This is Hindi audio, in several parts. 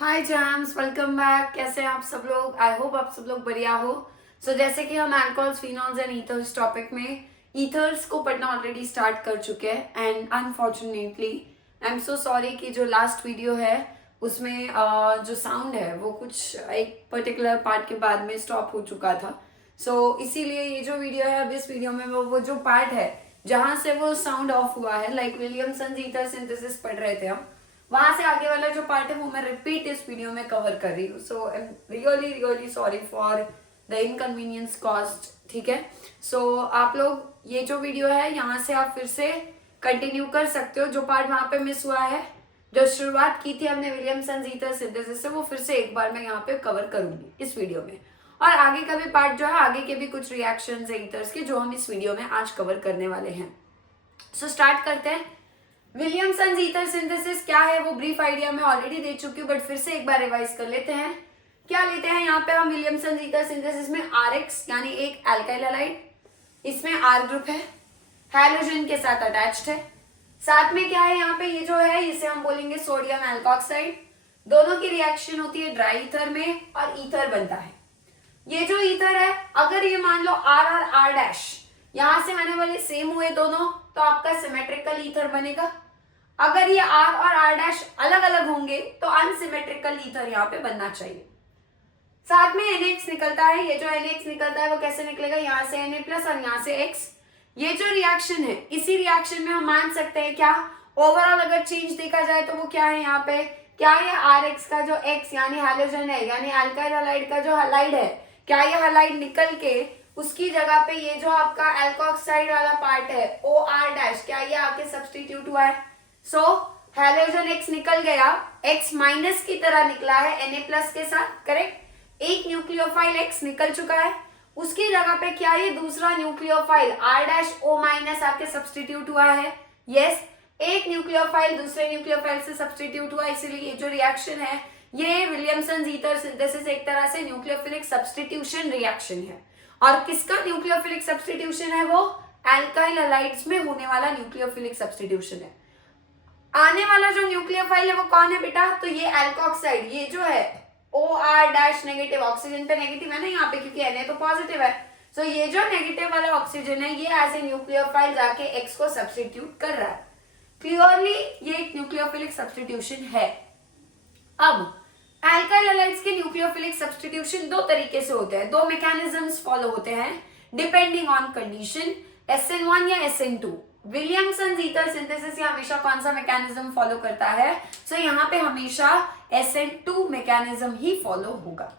हाय जैम्स, वेलकम बैक। कैसे हैं आप सब लोग? आई होप आप सब लोग बढ़िया हो। जैसे कि हम alcohols, phenols and ethers topic में ईथर्स को पढ़ना ऑलरेडी स्टार्ट कर चुके हैं and unfortunately I am so sorry कि जो लास्ट वीडियो है उसमें जो साउंड है वो कुछ एक पर्टिकुलर पार्ट के बाद में स्टॉप हो चुका था। इसीलिए ये जो वीडियो है, अब इस वीडियो में वो जो पार्ट है जहां से वो साउंड ऑफ हुआ है, लाइक विलियमसन ईथर सिंथेसिस पढ़ रहे थे हम, वहां से आगे वाला जो पार्ट है वो मैं रिपीट इस वीडियो में कवर कर रही हूँ। So I am really really sorry for the inconvenience caused. ठीक है, आप लोग ये जो वीडियो है यहाँ से आप फिर से कंटिन्यू कर सकते हो। जो पार्ट वहां पे मिस हुआ है, जो शुरुआत की थी हमने विलियमसन ईथर सिंथेसिस से, वो फिर से एक बार मैं यहाँ पे कवर करूंगी इस वीडियो में। और आगे का भी पार्ट जो है, आगे के भी कुछ रिएक्शन है ईथर्स के जो हम इस वीडियो में आज कवर करने वाले हैं। स्टार्ट करते हैं। विलियमसन ईथर सिंथेसिस क्या है वो ब्रीफ आइडिया मैं ऑलरेडी दे चुकी हूँ, बट फिर से एक बार रिवाइज कर लेते हैं। क्या लेते हैं यहाँ पे हम विलियमसन ईथर सिंथेसिस में RX यानी एक अल्काइल हैलाइड, इसमें R ग्रुप है, हैलोजन के साथ अटैच्ड है। साथ में क्या है यहाँ पे, ये जो है इसे हम बोलेंगे सोडियम एल्कोक्साइड। दोनों की रिएक्शन होती है ड्राई ईथर में और ईथर बनता है। ये जो ईथर है, अगर ये मान लो R और R डैश यहां से आने वाले सेम हुए दोनों, तो आपका सिमेट्रिकल ईथर बनेगा। अगर ये R और R डैश अलग अलग होंगे तो अनसिमेट्रिकल ईथर यहाँ पे बनना चाहिए। साथ में NX निकलता है। ये जो NX निकलता है वो कैसे निकलेगा, यहाँ से Na प्लस और यहाँ से X। ये जो रिएक्शन है, इसी रिएक्शन में हम मान सकते हैं क्या, ओवरऑल अगर चेंज देखा जाए तो वो क्या है यहाँ पे, क्या ये RX का जो X यानी हैलोजन है, यानी अल्काइल हैलाइड का जो हैलाइड है, क्या ये हैलाइड निकल के उसकी जगह पे ये जो आपका एल्कोक्साइड वाला पार्ट है OR डैश, क्या ये आके सब्स्टिट्यूट हुआ है। हैलोजन X निकल गया, X माइनस की तरह निकला है Na प्लस के साथ, करेक्ट। एक न्यूक्लियोफाइल X निकल चुका है, उसकी जगह पे क्या ये दूसरा nucleophile R dash O minus आके सब्स्टिट्यूट हुआ है। यस, एक न्यूक्लियोफाइल दूसरे न्यूक्लियोफाइल से सब्स्टिट्यूट हुआ, इसीलिए ये जो रिएक्शन है ये विलियमसन ईथर सिंथेसिस एक तरह से न्यूक्लियोफिलिक सब्स्टिट्यूशन रिएक्शन है। और किसका न्यूक्लियोफिलिक सब्स्टिट्यूशन है, वो अल्काइल हैलाइड्स में होने वाला न्यूक्लियोफिलिक सब्स्टिट्यूशन है। आने वाला जो न्यूक्लियोफाइल है वो कौन है बेटा, तो ये एल्कोक्साइड, ये जो है OR डैश नेगेटिव, ऑक्सीजन पे नेगेटिव है ना यहाँ पे क्योंकि Na तो पॉजिटिव है। ये जो नेगेटिव वाला ऑक्सीजन है ये एज ए न्यूक्लियोफाइल जाके X को सब्स्टिट्यूट कर रहा है। क्लियरली ये एक न्यूक्लियोफिलिक सब्स्टिट्यूशन है। अब अल्काइल हैलाइड्स के न्यूक्लियोफिलिक सब्स्टिट्यूशन दो तरीके से होते हैं, दो मैकेनिज्म्स फॉलो होते हैं डिपेंडिंग ऑन कंडीशन, SN1 या SN2। विलियमसन ईथर सिंथेसिस ये हमेशा कौन सा मैकेनिज्म फॉलो करता है, यहाँ पे हमेशा SN2 मैकेनिज्म ही फॉलो होगा।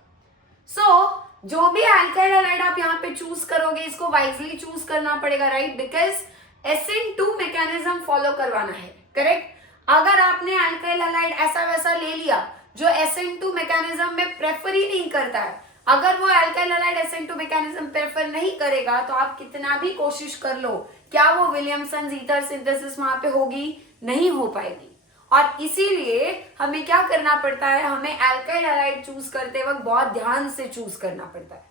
जो भी अल्काइल हैलाइड आप यहाँ पे चूज करोगे इसको वाइजली चूज करना पड़ेगा, right, because SN2 mechanism follow करवाना है, करेक्ट। अगर आपने अल्काइल हैलाइड ऐसा वैसा ले लिया जो SN2 मैकेनिज्म में प्रेफर ही नहीं करता है, अगर वो alkyl halide SN2 mechanism prefer नहीं करेगा तो आप कितना भी कोशिश कर लो, क्या वो विलियमसन ईथर सिंथेसिस वहां पे होगी, नहीं हो पाएगी। और इसीलिए हमें क्या करना पड़ता है, हमें अल्काइल हैलाइड चूज करते वक्त बहुत ध्यान से चूज करना पड़ता है,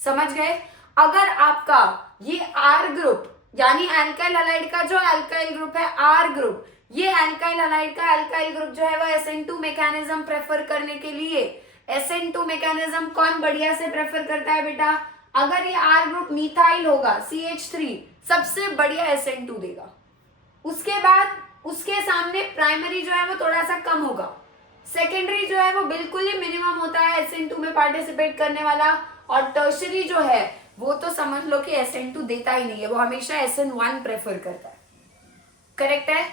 समझ गए। अगर आपका ये R ग्रुप यानी अल्काइल हैलाइड का जो अल्काइल ग्रुप है R ग्रुप, ये अल्काइल हैलाइड का अल्काइल ग्रुप जो है वो SN2 मैकेनिज्म प्रेफर करने के लिए, SN2 मैकेनिज्म कौन बढ़िया से प्रेफर करता है बेटा, अगर ये R ग्रुप मिथाइल होगा CH3 सबसे बढ़िया SN2 देगा। उसके बाद उसके सामने प्राइमरी जो है वो थोड़ा सा कम होगा, सेकेंडरी जो है वो बिल्कुल ही मिनिमम होता है SN2 में पार्टिसिपेट करने वाला, और टर्शरी जो है वो तो समझ लो कि SN2 देता ही नहीं है, वो हमेशा SN1 प्रेफर करता है, करेक्ट है।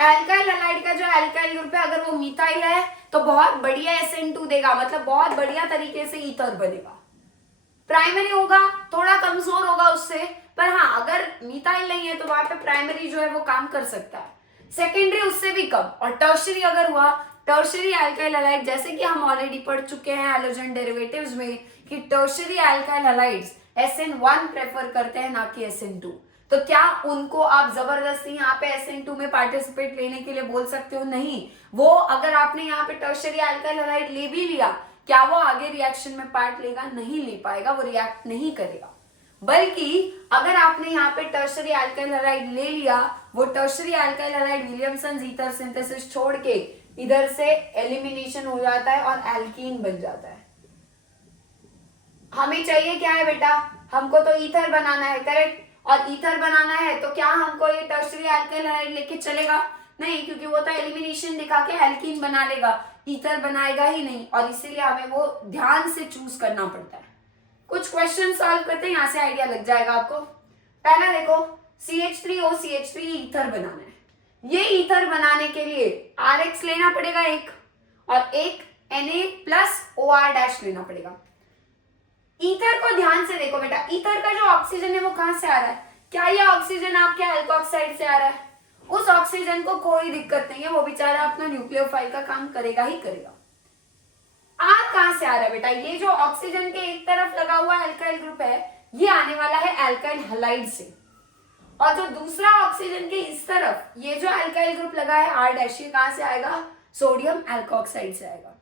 अल्काइल हैलाइड का जो अल्काइल ग्रुप है अगर वो मिथाइल है तो बहुत बढ़िया SN2 देगा, मतलब बहुत बढ़िया तरीके से ईथर बनेगा। प्राइमरी होगा थोड़ा कमजोर होगा उससे, पर हाँ अगर मिथाइल नहीं है तो वहां पे प्राइमरी जो है वो काम कर सकता है, सेकेंडरी उससे भी कम। और टर्शरी अगर हुआ, टर्शरी अल्काइल हैलाइड, जैसे कि हम ऑलरेडी पढ़ चुके हैं हैलोजन डेरिवेटिव्स में कि tertiary alkyl halides SN1 prefer करते हैं ना कि SN2, तो क्या उनको आप जबरदस्ती यहाँ पे SN2 में पार्टिसिपेट लेने के लिए बोल सकते हो, नहीं। वो अगर आपने यहाँ पे टर्शरी अल्काइल हैलाइड ले भी लिया, क्या वो आगे रिएक्शन में पार्ट लेगा, नहीं ले पाएगा, वो रिएक्ट नहीं करेगा। बल्कि अगर आपने यहाँ पे टर्शरी अल्काइल हैलाइड ले लिया, वो tertiary alkyl halide Williamson ether synthesis छोड़ के इधर से एलिमिनेशन हो जाता है और एल्कीन बन जाता है। हमें चाहिए क्या है बेटा, हमको तो ईथर बनाना है, करेक्ट। और ईथर बनाना है तो क्या हमको ये टर्शरी अल्काइल हैलाइड लेके चलेगा? नहीं, क्योंकि वो तो एलिमिनेशन दिखा के एल्कीन बना लेगा, ईथर बनाएगा ही नहीं, और इसीलिए हमें वो ध्यान से चूज करना पड़ता है। कुछ क्वेश्चन सॉल्व करते हैं, यहाँ से आइडिया लग जाएगा आपको। पहला देखो, CH3OCH3 ईथर बनाना है। ये ईथर बनाने के लिए RX लेना पड़ेगा एक, और एक Na+OR- लेना पड़ेगा। ईथर को ध्यान से देखो बेटा, ईथर का जो ऑक्सीजन है वो कहां से आ रहा है? क्या ये ऑक्सीजन आपके अल्कोक्साइड से आ रहा है? उस ऑक्सीजन को कोई दिक्कत नहीं है, वो बेचारा अपना न्यूक्लियोफाइल का काम करेगा ही करेगा। आर कहां से आ रहा है बेटा? ये जो ऑक्सीजन के एक तरफ लगा हुआ अल्काइल ग्रुप है, ये आने वाला है अल्काइल हैलाइड से, और जो दूसरा ऑक्सीजन के इस तरफ ये जो अल्काइल ग्रुप लगा है R-, ये कहां से आएगा? सोडियम अल्कोक्साइड से आएगा।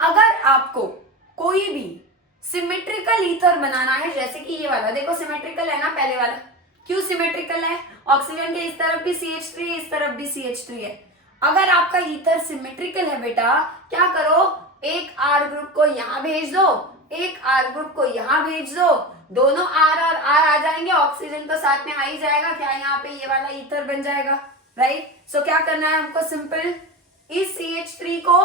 अगर आपको कोई भी सिमेट्रिकल ईथर बनाना है, जैसे कि ये वाला देखो सिमेट्रिकल है ना, पहले वाला क्यों सिमेट्रिकल है? ऑक्सीजन के इस तरफ भी CH3 है, इस तरफ भी CH3 है। अगर आपका ईथर सिमेट्रिकल है बेटा, क्या करो, एक R ग्रुप को यहां भेज दो, एक R ग्रुप को यहां भेज दो, दोनों R और R आ जाएंगे, ऑक्सीजन तो साथ में आ ही जाएगा, क्या यहाँ पे ये वाला ईथर बन जाएगा, राइट। सो क्या करना है हमको, सिंपल, इस CH3 को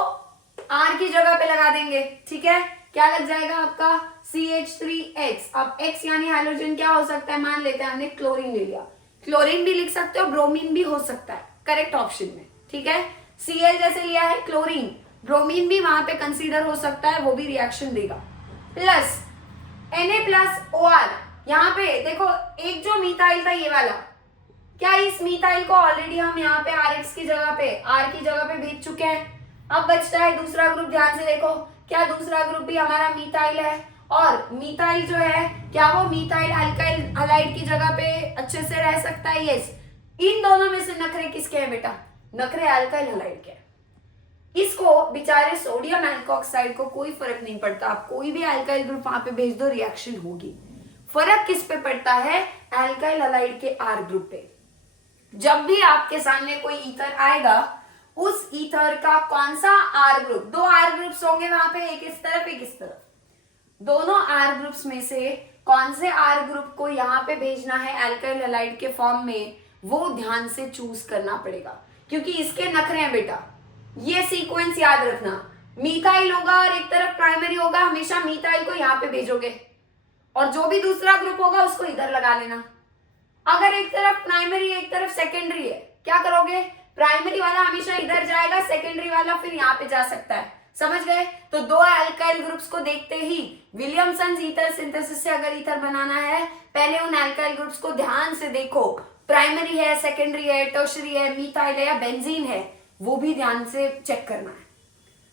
R की जगह पे लगा देंगे, ठीक है। क्या लग जाएगा आपका? CH3X। अब X यानी हाइड्रोजन क्या हो सकता है? मान लेते हैं हमने क्लोरीन ले लिया, क्लोरीन भी लिख सकते हो, ब्रोमीन भी हो सकता है करेक्ट ऑप्शन में, ठीक है। Cl जैसे लिया है क्लोरीन, ब्रोमीन भी वहां पे कंसीडर हो सकता है, वो भी रिएक्शन देगा। प्लस Na+OR, यहाँ पे देखो एक जो मीथाइल था ये वाला, क्या इस मीथाइल को ऑलरेडी हम यहाँ पे RX की जगह पे, R की जगह पे भेज चुके हैं। अब बचता है दूसरा ग्रुप, ध्यान से देखो, क्या दूसरा ग्रुप भी हमारा मीथाइल है, और मीथाइल जो है क्या वो मीथाइल अल्काइल हैलाइड की जगह पे अच्छे से रह सकता है? यस। इन दोनों में से नखरे किसके हैं बेटा? नखरे अल्काइल हैलाइड के। इसको बेचारे सोडियम एल्कोक्साइड को कोई फर्क नहीं पड़ता, आप कोई भी अल्काइल ग्रुप वहां पे भेज दो, रिएक्शन होगी। फर्क किस पे पड़ता है? अल्काइल हैलाइड के R ग्रुप पे। जब भी आपके सामने कोई ईथर आएगा, उस ईथर का कौन सा R ग्रुप, दो R ग्रुप्स होंगे वहां पे, एक इस तरफ एक इस तरफ, दोनों R ग्रुप्स में से कौन से R ग्रुप को यहाँ पे भेजना है अल्काइल हैलाइड के फॉर्म में, वो ध्यान से चूज करना पड़ेगा, क्योंकि इसके नखरे हैं बेटा। ये सीक्वेंस याद रखना, मीथाइल होगा और एक तरफ प्राइमरी होगा, हमेशा मीथाइल को यहाँ पे भेजोगे, और जो भी दूसरा ग्रुप होगा उसको इधर लगा लेना। अगर एक तरफ प्राइमरी है एक तरफ सेकेंडरी है, क्या करोगे? प्राइमरी वाला हमेशा इधर जाएगा, सेकेंडरी वाला फिर यहाँ पे जा सकता है, समझ गए। तो दो अल्काइल ग्रुप्स को देखते ही विलियमसन ईथर सिंथेसिस से अगर ईथर बनाना है, पहले उन अल्काइल ग्रुप्स को ध्यान से देखो, प्राइमरी है, सेकेंडरी है, टर्शरी है, मीथाइल है या बेंजीन है, वो भी ध्यान से चेक करना है।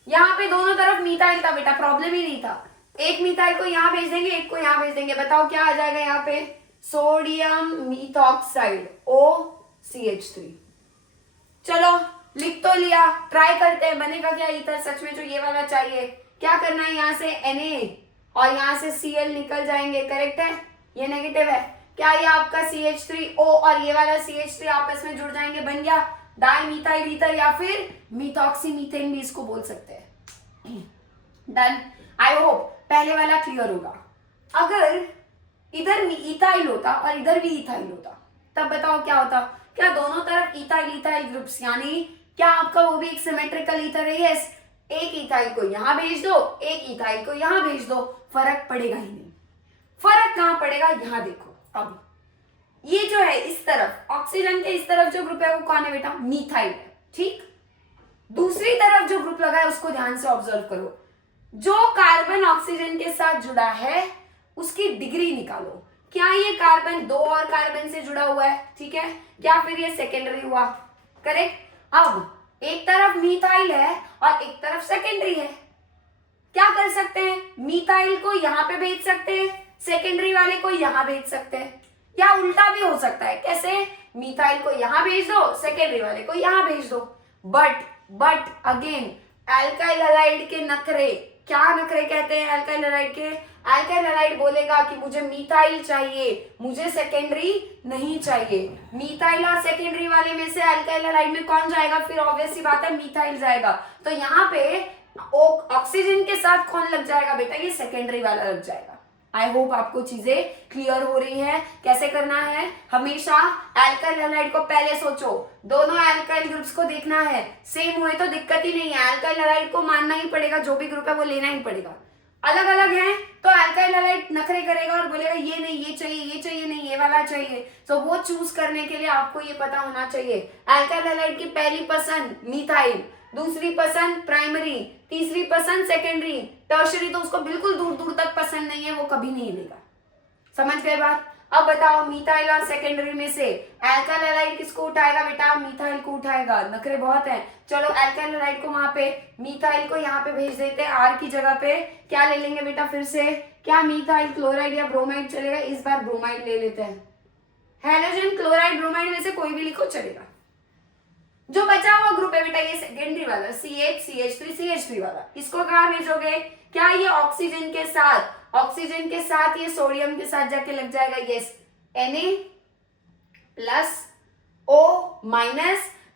यहाँ पे दोनों तरफ मीथाइल था बेटा, प्रॉब्लम ही नहीं था। एक मीथाइल को यहाँ भेज देंगे, एक को यहाँ भेज देंगे, बताओ क्या आ जाएगा यहाँ पे? Sodium methoxide OCH3। चलो लिख तो लिया, ट्राई करते हैं बनेगा क्या ईथर सच में जो ये वाला चाहिए। क्या करना है, यहाँ से Na और यहाँ से Cl निकल जाएंगे, करेक्ट है, ये नेगेटिव है। क्या ये आपका CH3O और ये वाला CH3 आपस में जुड़ जाएंगे, बन गया डाई मीथाइल ईथर, या फिर मीथॉक्सी मीथेन भी इसको बोल सकते हैं। डन, आई होप पहले वाला क्लियर होगा। अगर इधर इथाइल होता और इधर भी इथाइल होता, तब बताओ क्या होता? क्या दोनों तरफ इथाइल इथाइल ग्रुप्स, यानी क्या आपका वो भी एक सिमेट्रिकल ईथर है? यस। एक इथाइल को यहां भेज दो, एक इथाइल को यहां भेज दो, फर्क पड़ेगा ही नहीं। फर्क कहां पड़ेगा? यहां देखो, अब ये जो है इस तरफ ऑक्सीजन के इस तरफ जो ग्रुप है वो कौन है बेटा? मीथाइल है, ठीक। दूसरी तरफ जो ग्रुप लगा है उसको ध्यान से ऑब्जर्व करो, जो कार्बन ऑक्सीजन के साथ जुड़ा है उसकी डिग्री निकालो। क्या ये कार्बन दो और कार्बन से जुड़ा हुआ है? ठीक है, क्या फिर ये सेकेंडरी हुआ? करेक्ट। अब एक तरफ मीथाइल है और एक तरफ सेकेंडरी है, क्या कर सकते हैं? मीथाइल को यहां पे भेज सकते हैं, सेकेंडरी वाले को यहां भेज सकते हैं, या उल्टा भी हो सकता है। कैसे? मीथाइल को यहां भेज दो, सेकेंडरी वाले को यहां भेज दो। बट अगेन अल्काइल हैलाइड के नखरे क्या नखरे कहते हैं अल्काइल हैलाइड के? अल्काइल हैलाइड बोलेगा कि मुझे मीथाइल चाहिए, मुझे सेकेंडरी नहीं चाहिए। मीथाइल और सेकेंडरी वाले में से अल्काइल हैलाइड में कौन जाएगा? फिर ऑब्वियस सी बात है मीथाइल जाएगा। तो यहाँ पे ऑक्सीजन के साथ कौन लग जाएगा बेटा? ये सेकेंडरी वाला लग जाएगा। आई होप आपको चीजें क्लियर हो रही है। कैसे करना है? हमेशा अल्काइल हैलाइड को पहले सोचो, दोनों अल्काइल ग्रुप्स को देखना है, सेम हुए तो दिक्कत ही नहीं है। अल्काइल हैलाइड को मानना ही पड़ेगा, जो भी ग्रुप है वो लेना ही पड़ेगा। अलग अलग है तो अल्काइल हैलाइड नखरे करेगा और बोलेगा ये नहीं, ये चाहिए, ये चाहिए नहीं, ये वाला चाहिए। तो वो चूज करने के लिए आपको ये पता होना चाहिए अल्काइल हैलाइड की पहली पसंद मीथाइल, दूसरी पसंद प्राइमरी, तीसरी पसंद सेकेंडरी, टर्शरी तो उसको बिल्कुल दूर दूर तक पसंद नहीं है, वो कभी नहीं लेगा। समझ गए बात? अब बताओ मीथाइल और सेकेंडरी में से अल्काइल हैलाइड किसको उठाएगा बेटा? मीथाइल को उठाएगा। नखरे बहुत हैं। चलो अल्काइल हैलाइड को वहां पे, मीथाइल को यहाँ पे भेज देते हैं आर की जगह पे। क्या ले लेंगे बेटा फिर से? क्या मीथाइल क्लोराइड या ब्रोमाइड चलेगा? इस बार ब्रोमाइड ले लेते हैं। हैलोजन क्लोराइड ब्रोमाइड में से कोई भी लिखो चलेगा। जो बचा हुआ ग्रुप है बेटा ये सेकेंडरी वाला CH CH3 CH3 वाला, इसको कहाँ भेजोगे? क्या ये ऑक्सीजन के साथ, ऑक्सीजन के साथ ये सोडियम के साथ जाके लग जाएगा? यस, Na+O-,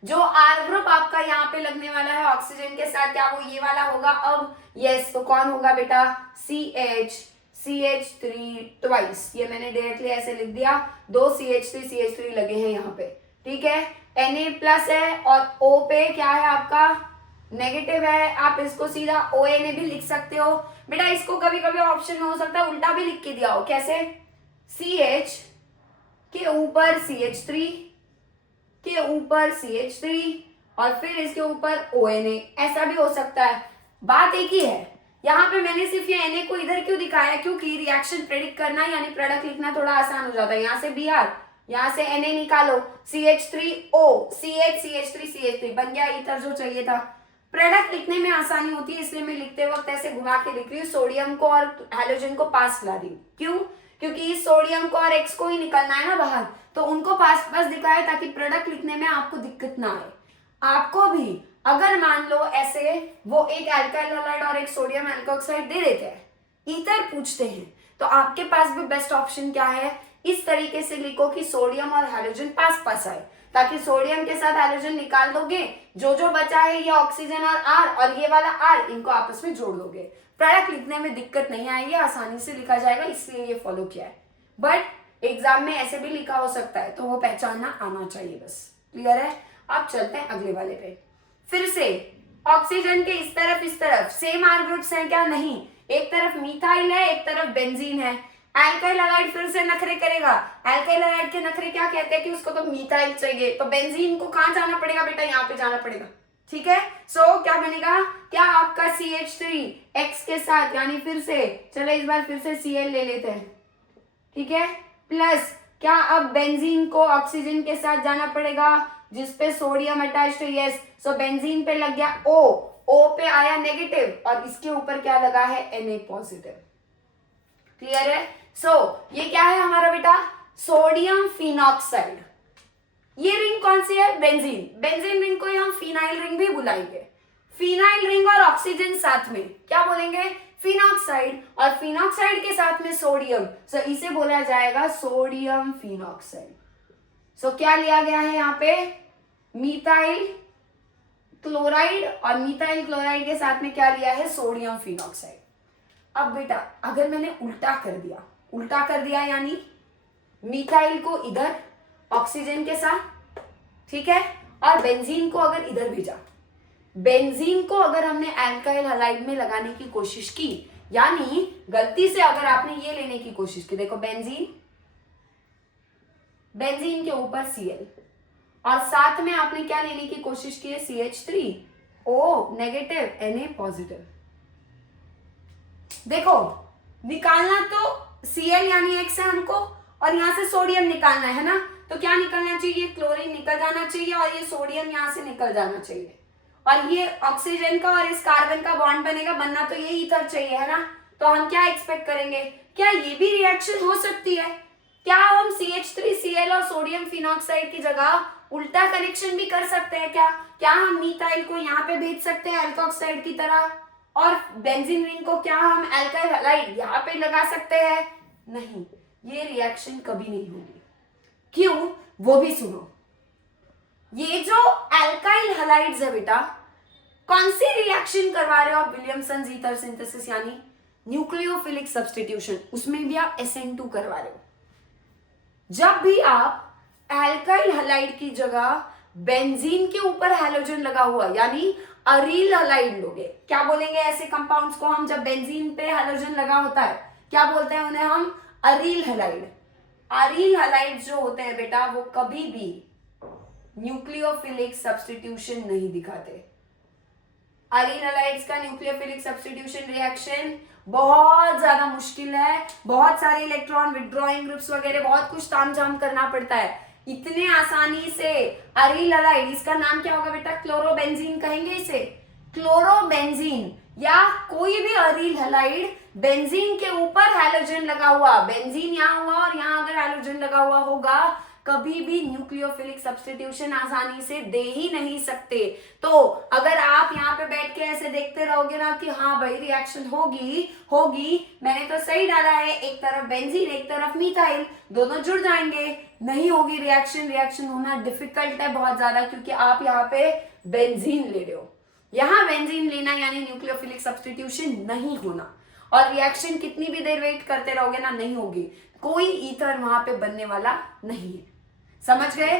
जो R ग्रुप आपका यहाँ पे लगने वाला है ऑक्सीजन के साथ, क्या वो ये वाला होगा? अब यस, तो कौन होगा बेटा? CH CH3 twice. ये मैंने डायरेक्टली ऐसे लिख दिया, 2 CH3 CH3 लगे हैं यहाँ पे, ठीक है। Na+ है और O पे क्या है आपका? नेगेटिव है। आप इसको सीधा ONA भी लिख सकते हो बेटा। इसको कभी कभी ऑप्शन में हो सकता है उल्टा भी लिख के दिया हो। कैसे? CH के ऊपर CH3 के ऊपर CH3 और फिर इसके ऊपर ONA, ऐसा भी हो सकता है। बात एक ही है। यहाँ पे मैंने सिर्फ ये Na को इधर क्यों दिखाया? क्योंकि रिएक्शन प्रेडिक्ट करना यानी प्रोडक्ट लिखना थोड़ा आसान हो जाता है। यहाँ से Br, यहाँ से Na निकालो, CH3O, CH CH3 CH3 बन गया ईथर जो चाहिए था। प्रोडक्ट लिखने में आसानी होती है, इसलिए मैं लिखते वक्त ऐसे घुमा के लिख रही हूँ। सोडियम को और हैलोजन को पास ला दी। क्यों? क्योंकि सोडियम को और X को ही निकलना है ना बाहर, तो उनको पास पास दिखाया ताकि प्रोडक्ट लिखने में आपको दिक्कत ना आए। आपको भी अगर मान लो ऐसे वो एक अल्काइल हैलाइड और एक सोडियम एल्कोक्साइड दे देते हैं, ईथर पूछते हैं, तो आपके पास भी बेस्ट ऑप्शन क्या है? इस तरीके से लिखो कि सोडियम और हैलोजन पास पास आए, ताकि सोडियम के साथ हैलोजन निकाल दोगे, जो जो बचा है ये ऑक्सीजन और R और ये वाला R, इनको आपस में जोड़ दोगे। प्रोडक्ट लिखने में दिक्कत नहीं आएगी, आसानी से लिखा जाएगा, इसलिए ये फॉलो किया है। बट एग्जाम में ऐसे भी लिखा हो सकता है, तो वो पहचानना आना चाहिए बस। क्लियर है? अब चलते हैं अगले वाले पे। फिर से ऑक्सीजन के इस तरफ सेम R ग्रुप्स हैं क्या? नहीं, एक तरफ मीथाइल है, एक तरफ बेंजीन है। अल्काइल हैलाइड फिर से नखरे करेगा। अल्काइल हैलाइड के नखरे क्या कहते हैं कि उसको तो मीथाइल चाहिए, तो बेंजीन को कहाँ जाना पड़ेगा बेटा? यहाँ पे जाना पड़ेगा, ठीक है। सो क्या बनेगा? क्या आपका CH3 X के साथ, यानी फिर से चलो इस बार फिर से Cl ले लेते हैं, ठीक है, प्लस क्या अब बेंजीन को ऑक्सीजन के साथ जाना पड़ेगा जिसपे सोडियम अटैच्ड है? यस, सो बेंजीन पे लग गया O पे आया नेगेटिव और इसके ऊपर क्या लगा है? Na positive. क्लियर है? सो ये क्या है हमारा बेटा? Sodium phenoxide. ये रिंग कौन सी है? बेंजीन। बेंजीन रिंग को हम फिनाइल रिंग भी बुलाएंगे। फिनाइल रिंग और ऑक्सीजन साथ में क्या बोलेंगे? फिनॉक्साइड, और फिनॉक्साइड के साथ में सोडियम, सो इसे बोला जाएगा सोडियम फिनॉक्साइड। सो क्या लिया गया है यहाँ पे? मीथाइल क्लोराइड, और मीथाइल क्लोराइड के साथ में क्या लिया है? Sodium phenoxide. अब बेटा अगर मैंने उल्टा कर दिया यानी मीथाइल को इधर ऑक्सीजन के साथ, ठीक है, और बेंजीन को अगर इधर भेजा, बेंजीन को अगर हमने अल्काइल हैलाइड में लगाने की कोशिश की, यानी गलती से अगर आपने ये लेने की कोशिश की, देखो बेंजीन के ऊपर Cl और साथ में आपने क्या लेने की कोशिश की है? CH3O negative, Na positive. देखो निकालना तो Cl यानी X है हमको, और यहाँ से सोडियम निकालना है ना, तो क्या निकलना चाहिए? क्लोरीन निकल जाना चाहिए और ये सोडियम यहाँ से निकल जाना चाहिए, और ये ऑक्सीजन का और इस कार्बन का बॉन्ड बनेगा, बनना तो ये ईथर चाहिए है ना। तो हम क्या एक्सपेक्ट करेंगे? क्या ये भी रिएक्शन हो सकती है? क्या हम CH3Cl और सोडियम फिनॉक्साइड की जगह उल्टा कनेक्शन भी कर सकते हैं क्या? क्या हम मीथाइल को यहाँ पे भेज सकते हैं अल्कोक्साइड की तरह और बेंजीन रिंग को क्या हम एल्काइल हैलाइड यहाँ पे लगा सकते हैं? नहीं, ये रिएक्शन कभी नहीं होगी। क्यों? वो भी सुनो। ये जो एल्काइल हैलाइड्स है बेटा, कौन सी रिएक्शन करवा रहे हो आप? विलियमसन ईथर सिंथेसिस यानी न्यूक्लियोफिलिक सब्स्टिट्यूशन, उसमें भी आप SN2 करवा रहे हो। जब भी आप एल्काइल हैलाइड की जगह बेंजीन के ऊपर हैलोजन लगा हुआ यानी अरील हैलाइड लोगे, क्या बोलेंगे ऐसे कंपाउंड्स को हम? जब बेंजीन पे हैलोजन लगा होता है क्या बोलते हैं उन्हें हम? अरील हैलाइड। अरील हैलाइड जो होते हैं बेटा वो कभी भी न्यूक्लियोफिलिक सब्स्टिट्यूशन नहीं दिखाते। अरील हैलाइड्स का न्यूक्लियोफिलिक सब्स्टिट्यूशन रिएक्शन बहुत ज्यादा मुश्किल है, बहुत सारे इलेक्ट्रॉन विथड्रॉइंग ग्रुप्स वगैरह बहुत कुछ तामझाम करना पड़ता है। इतने आसानी से अरील हैलाइड, इसका नाम क्या होगा बेटा? क्लोरोबेंजीन कहेंगे इसे, क्लोरोबेंजीन या कोई भी अरील हैलाइड बेंजीन के ऊपर हैलोजन लगा हुआ, बेंजीन यहाँ हुआ और यहाँ अगर हैलोजन लगा हुआ होगा, कभी भी न्यूक्लियोफिलिक सब्स्टिट्यूशन आसानी से दे ही नहीं सकते। तो अगर आप यहाँ पे बैठ के ऐसे देखते रहोगे ना कि हाँ भाई रिएक्शन होगी, मैंने तो सही डाला है, एक तरफ बेंजीन एक तरफ मिथाइल, दोनों जुड़ जाएंगे, नहीं होगी रिएक्शन होना डिफिकल्ट है बहुत ज्यादा, क्योंकि आप यहाँ पे बेंजीन ले रहे हो। यहाँ बेंजीन लेना यानी न्यूक्लियोफिलिक सब्स्टिट्यूशन नहीं होना, और रिएक्शन कितनी भी देर वेट करते रहोगे ना, नहीं होगी, कोई ईथर वहां पे बनने वाला नहीं है। समझ गए?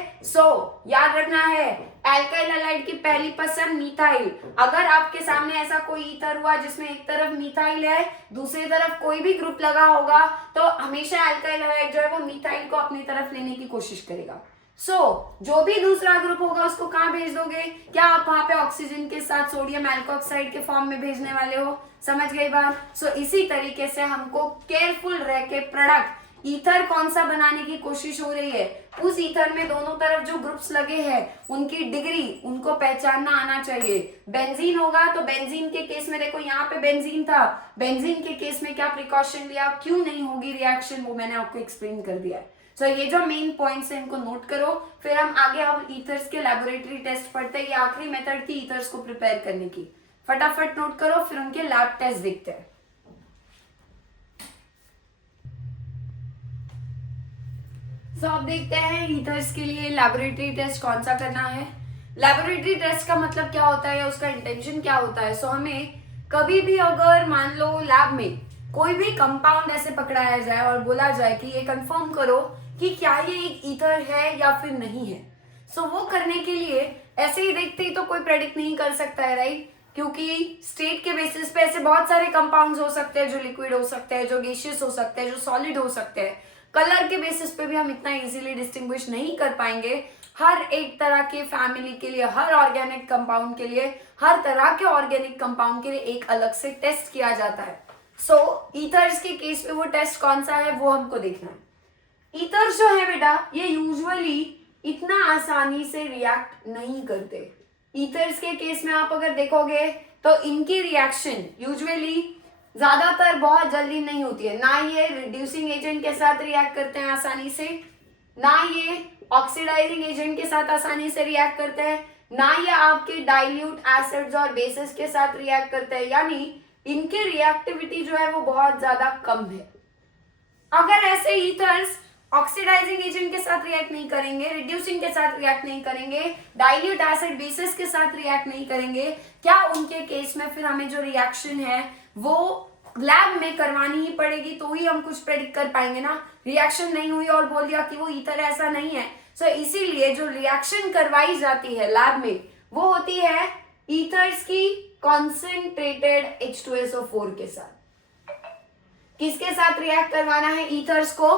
याद रखना है एल्काइल हैलाइड की पहली पसंद मिथाइल। अगर आपके सामने ऐसा कोई ईथर हुआ जिसमें एक तरफ मिथाइल है, दूसरी तरफ कोई भी ग्रुप लगा होगा, तो हमेशा एल्काइल हैलाइड जो है वो मिथाइल को अपनी तरफ लेने की कोशिश करेगा। जो भी दूसरा ग्रुप होगा उसको कहाँ भेज दोगे? क्या आप वहां पे ऑक्सीजन के साथ सोडियम एल्कोक्साइड के फॉर्म में भेजने वाले हो? समझ गई बात? इसी तरीके से हमको केयरफुल रह के प्रोडक्ट ईथर कौन सा बनाने की कोशिश हो रही है, उस ईथर में दोनों तरफ जो ग्रुप्स लगे हैं उनकी डिग्री उनको पहचानना आना चाहिए। बेंजीन होगा तो बेंजीन के केस में देखो यहाँ पे बेंजीन था, बेंजीन के केस में क्या प्रिकॉशन लिया, क्यों नहीं होगी रिएक्शन, वो मैंने आपको एक्सप्लेन कर दिया है। ये जो मेन पॉइंट्स है इनको नोट करो, फिर हम आगे हम ईथर्स के लैबोरेटरी टेस्ट पढ़ते हैं। ये आखिरी मेथड थी ईथर्स को प्रिपेयर करने की, फटाफट नोट करो, फिर उनके लैब टेस्ट देखते हैं। अब देखते हैं ईथर्स के लिए लैबोरेटरी टेस्ट कौन सा करना है। लैबोरेटरी टेस्ट का मतलब क्या होता है, उसका इंटेंशन क्या होता है? हमें कभी भी अगर मान लो लैब में कोई भी कंपाउंड ऐसे पकड़ाया जाए और बोला जाए कि ये कंफर्म करो कि क्या ये एक ईथर है या फिर नहीं है, वो करने के लिए ऐसे ही देखते ही तो कोई प्रेडिक्ट नहीं कर सकता है, राइट? क्योंकि स्टेट के बेसिस पे ऐसे बहुत सारे कंपाउंड्स हो सकते हैं, जो लिक्विड हो सकते हैं, जो गैसियस हो सकते हैं, जो सॉलिड हो सकते हैं। कलर के बेसिस पे भी हम इतना इजीली डिस्टिंग्विश नहीं कर पाएंगे। हर एक तरह के फैमिली के लिए, हर ऑर्गेनिक कंपाउंड के लिए, हर तरह के ऑर्गेनिक कंपाउंड के लिए एक अलग से टेस्ट किया जाता है। ईथर्स के केस में वो टेस्ट कौन सा है वो हमको देखना है। ईथर्स जो है बेटा ये यूजुअली इतना आसानी से रिएक्ट नहीं करते। ईथर्स के केस में आप अगर देखोगे तो इनकी रिएक्शन यूजुअली ज्यादातर बहुत जल्दी नहीं होती है। ना ये रिड्यूसिंग एजेंट के साथ रिएक्ट करते हैं आसानी से, ना ये ऑक्सीडाइजिंग एजेंट के साथ आसानी से रिएक्ट करते हैं, ना ये आपके डाइल्यूट एसिड्स और बेसिस के साथ रिएक्ट करते हैं। यानी इनकी रिएक्टिविटी जो है वो बहुत ज्यादा कम है। अगर ऐसे ईथर्स ऑक्सीडाइजिंग एजेंट के साथ रिएक्ट नहीं करेंगे, रिड्यूसिंग के साथ रिएक्ट नहीं करेंगे, डाइल्यूट एसिड बेसिस के साथ रिएक्ट नहीं करेंगे, क्या उनके केस में फिर हमें जो रिएक्शन है वो लैब में करवानी ही पड़ेगी, तो ही हम कुछ प्रेडिक्ट कर पाएंगे ना। रिएक्शन नहीं हुई और बोल दिया कि वो ईथर ऐसा नहीं है। इसीलिए जो रिएक्शन करवाई जाती है लैब में वो होती है ईथर्स की कॉन्सेंट्रेटेड H2SO4 के साथ। किसके साथ रिएक्ट करवाना है ईथर्स को?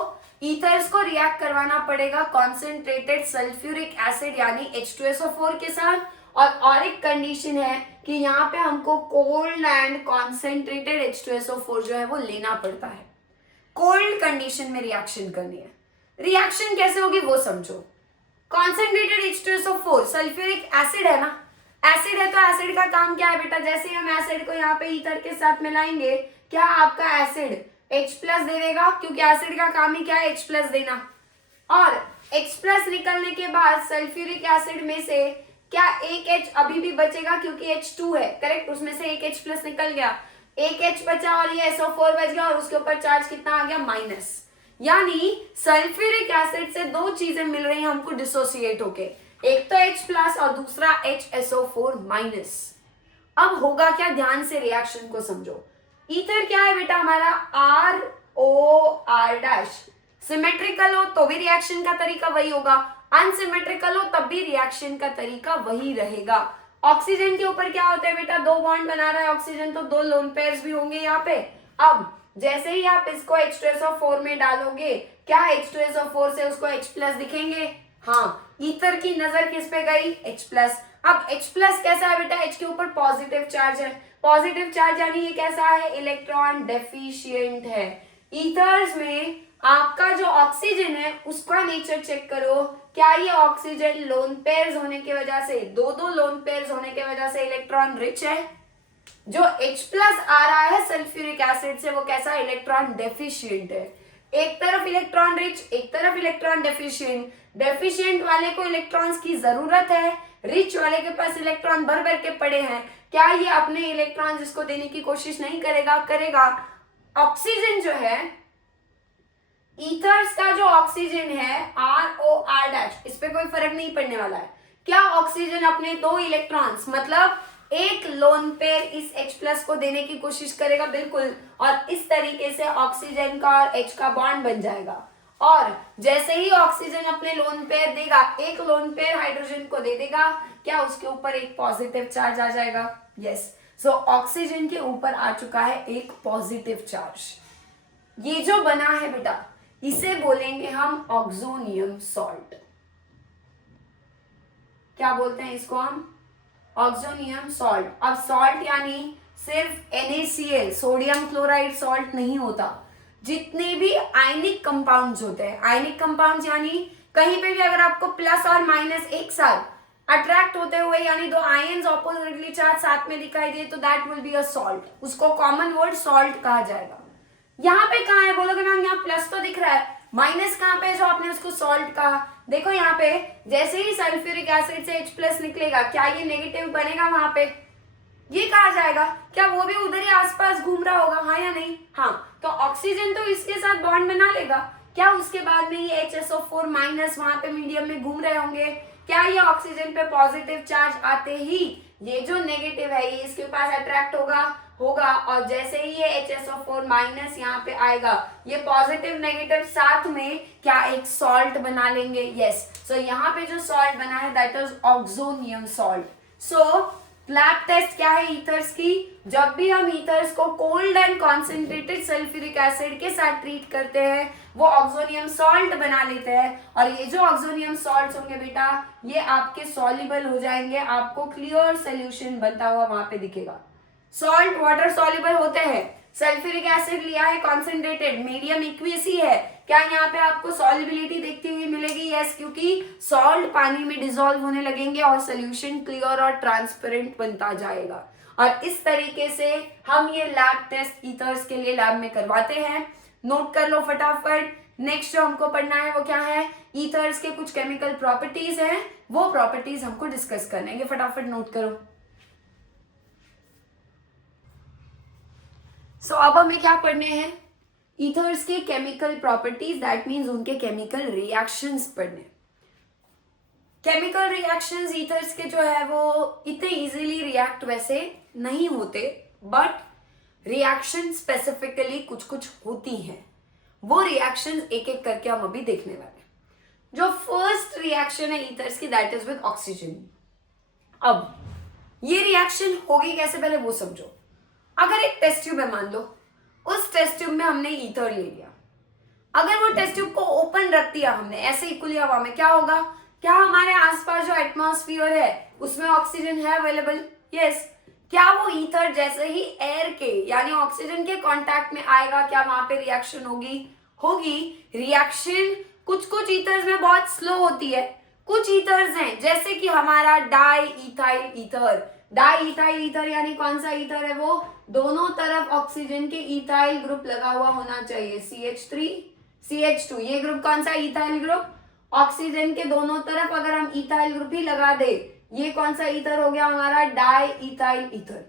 ईथर्स को रिएक्ट करवाना पड़ेगा कॉन्सेंट्रेटेड सल्फ्यूरिक एसिड यानी H2SO4 के साथ। और एक कंडीशन है कि यहाँ पे हमको कोल्ड एंड कॉन्सेंट्रेटेड H2SO4 जो है वो लेना पड़ता है। कोल्ड कंडीशन में रिएक्शन करनी है। रिएक्शन कैसे होगी वो समझो। कॉन्सेंट्रेटेड H2SO4 सल्फ्यूरिक एसिड है ना, एसिड है तो एसिड का काम क्या है बेटा? जैसे हम एसिड को यहाँ पे ईथर के साथ मिलाएंगे, क्या आपका एसिड H+ दे देगा? क्योंकि एसिड का काम ही क्या है? H+ देना। और H+ निकलने के बाद सल्फ्यूरिक एसिड में से क्या एक H अभी भी बचेगा क्योंकि H2 है, करेक्ट, उसमें से एक H प्लस निकल गया, एक H बचा और ये SO4 बच गया और उसके ऊपर चार्ज कितना आ गया, माइनस। यानी सल्फ्यूरिक एसिड से दो चीजें मिल रही हैं हमको डिसोसिएट होके, एक तो H प्लस और दूसरा HSO4 माइनस। अब होगा क्या, ध्यान से रिएक्शन को समझो। ईथर क्या है बेटा हमारा, ROR डैश, सिमेट्रिकल हो तो भी रिएक्शन का तरीका वही होगा, अनसिमेट्रिकल हो तब भी रिएक्शन का तरीका वही रहेगा। ऑक्सीजन के ऊपर क्या होता है बेटा, दो बॉन्ड बना रहा है ऑक्सीजन, तो दो लोन पेयर्स भी होंगे यहाँ पे। अब जैसे ही आप इसको H2SO4 में डालोगे, क्या H2SO4 से उसको H प्लस दिखेंगे, हाँ, ईथर की नजर किस पे गई, H प्लस। अब H प्लस कैसा है बेटा, H के ऊपर पॉजिटिव चार्ज है, पॉजिटिव चार्ज यानी ये कैसा है, इलेक्ट्रॉन डेफिशिएंट है। ईथर्स में आपका जो ऑक्सीजन है उसका नेचर चेक करो, क्या ये ऑक्सीजन लोन पेयर्स होने की वजह से, दो दो लोन पेयर्स होने की वजह से इलेक्ट्रॉन रिच है। जो H प्लस आ रहा है सल्फ्यूरिक एसिड से वो कैसा, इलेक्ट्रॉन डेफिशिएंट है। एक तरफ इलेक्ट्रॉन रिच, एक तरफ इलेक्ट्रॉन डेफिशिएंट। डेफिशिएंट वाले को इलेक्ट्रॉन्स की जरूरत है, रिच वाले के पास इलेक्ट्रॉन भर भर के पड़े हैं, क्या ये अपने इलेक्ट्रॉन इसको देने की कोशिश नहीं करेगा, करेगा। ऑक्सीजन जो है, ईथर्स का जो ऑक्सीजन है ROR डैश, इस पे कोई फर्क नहीं पड़ने वाला है। क्या ऑक्सीजन अपने दो इलेक्ट्रॉन्स मतलब एक लोन पेयर इस H प्लस को देने की कोशिश करेगा, बिल्कुल, और इस तरीके से ऑक्सीजन का और H का बॉन्ड बन जाएगा। और जैसे ही ऑक्सीजन अपने लोन पेयर देगा, एक लोन पेयर हाइड्रोजन को दे देगा, क्या उसके ऊपर एक पॉजिटिव चार्ज आ जाएगा, यस। सो ऑक्सीजन के ऊपर आ चुका है एक पॉजिटिव चार्ज। ये जो बना है बेटा, इसे बोलेंगे हम ऑक्सोनियम सॉल्ट। क्या बोलते हैं इसको हम, ऑक्सोनियम सॉल्ट। अब सॉल्ट यानी सिर्फ NaCl, सोडियम क्लोराइड सॉल्ट नहीं होता, जितने भी आयनिक कंपाउंड्स होते हैं, आयनिक कंपाउंड्स यानी कहीं पे भी अगर आपको प्लस और माइनस एक साथ अट्रैक्ट होते हुए, यानी दो आयंस ऑपोजिटली चार्ज साथ में दिखाई दे, तो that will be a salt, उसको कॉमन वर्ड सॉल्ट कहा जाएगा। यहाँ पे कहाँ है, बोलोगे मैम यहाँ प्लस तो दिख रहा है, माइनस कहाँ पे जो आपने उसको सॉल्ट कहा, देखो यहाँ पे जैसे ही सल्फ्यूरिक एसिड से H प्लस निकलेगा, क्या ये नेगेटिव बनेगा, वहां पे ये कहा जाएगा, क्या वो भी उधर ही आसपास घूम रहा होगा, हाँ या नहीं, हाँ। तो ऑक्सीजन तो इसके साथ बॉन्ड बना लेगा, क्या उसके बाद में ये HSO4 माइनस वहां पे मीडियम में घूम रहे होंगे, क्या ये ऑक्सीजन पे पॉजिटिव चार्ज आते ही ये जो नेगेटिव है ये इसके पास अट्रैक्ट होगा, और जैसे ही ये HSO4 माइनस यहाँ पे आएगा, ये पॉजिटिव नेगेटिव साथ में क्या एक सॉल्ट बना लेंगे, यस। सो यहाँ पे जो सॉल्ट बना है that is oxonium salt. So lab test क्या है ईथर्स की, जब भी हम ईथर्स को cold and concentrated sulphuric acid के साथ ट्रीट करते हैं वो ऑक्सोनियम सॉल्ट बना लेते हैं, और ये जो ऑक्सोनियम सॉल्ट्स होंगे बेटा ये आपके सॉल्युबल हो जाएंगे, आपको क्लियर सोल्यूशन बनता हुआ वहां पे दिखेगा। सॉल्ट वाटर सॉल्युबल होते हैं, सल्फ्यूरिक एसिड लिया है कॉन्सेंट्रेटेड, मीडियम इक्वियस ही है, क्या यहाँ पे आपको सॉल्युबिलिटी देखती हुई मिलेगी, यस, क्योंकि सॉल्ट पानी में डिसॉल्व होने लगेंगे और सोल्यूशन क्लियर और ट्रांसपेरेंट बनता जाएगा। और इस तरीके से हम ये लैब टेस्ट ईथर्स के लिए लैब में करवाते हैं, नोट कर लो फटाफट। नेक्स्ट जो हमको पढ़ना है वो क्या है, ईथर्स के कुछ केमिकल प्रॉपर्टीज हैं, वो प्रॉपर्टीज हमको डिस्कस करने, फटाफट नोट करो। सो अब हमें क्या पढ़ने हैं, ईथर्स के केमिकल प्रॉपर्टीज, दैट मीन्स उनके केमिकल रिएक्शंस पढ़ने। केमिकल रिएक्शंस ईथर्स के जो है वो इतने इजीली रिएक्ट वैसे नहीं होते, बट रिएक्शन स्पेसिफिकली कुछ कुछ होती हैं, वो रिएक्शंस एक एक करके हम अभी देखने वाले हैं। जो फर्स्ट रिएक्शन है ईथर्स की दैट इज विद ऑक्सीजन। अब ये रिएक्शन होगी कैसे पहले वो समझो। अगर एक टेस्ट ट्यूब है मान लो, उस टेस्ट ट्यूब में हमने ईथर ले लिया, अगर वो टेस्ट ट्यूब को ओपन रख दिया हमने ऐसे ही खुली हवा में, क्या होगा, क्या हमारे आसपास जो एटमॉस्फेयर है उसमें ऑक्सीजन है अवेलेबल, यस। क्या वो ईथर जैसे ही एयर के यानी ऑक्सीजन के कांटेक्ट में आएगा, क्या वहां पे रिएक्शन होगी। रिएक्शन कुछ कुछ ईथर्स में बहुत स्लो होती है, कुछ ईथर्स हैं जैसे कि हमारा di ethyl ether. Di ethyl ether यानी कौन सा ईथर है, वो दोनों तरफ ऑक्सीजन के इथाइल ग्रुप लगा हुआ होना चाहिए, CH3 CH2, ये ग्रुप कौन सा, इथाइल ग्रुप। ऑक्सीजन के दोनों तरफ अगर हम इथाइल ग्रुप ही लगा दे ये कौन सा ईथर हो गया हमारा, डाई इथाइल ईथर।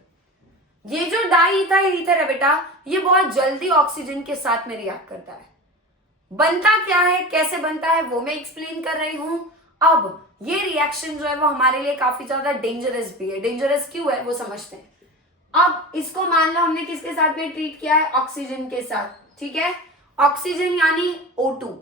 ये जो डाई इथाइल ईथर है बेटा, ये बहुत जल्दी ऑक्सीजन के साथ में रिएक्ट करता है। बनता क्या है, कैसे बनता है, वो मैं एक्सप्लेन कर रही हूं। अब ये रिएक्शन जो है वो हमारे लिए काफी ज्यादा डेंजरस भी है। डेंजरस क्यों है वो समझते हैं। अब इसको मान लो हमने किसके साथ में ट्रीट किया है, ऑक्सीजन के साथ, ठीक है। ऑक्सीजन यानी O2।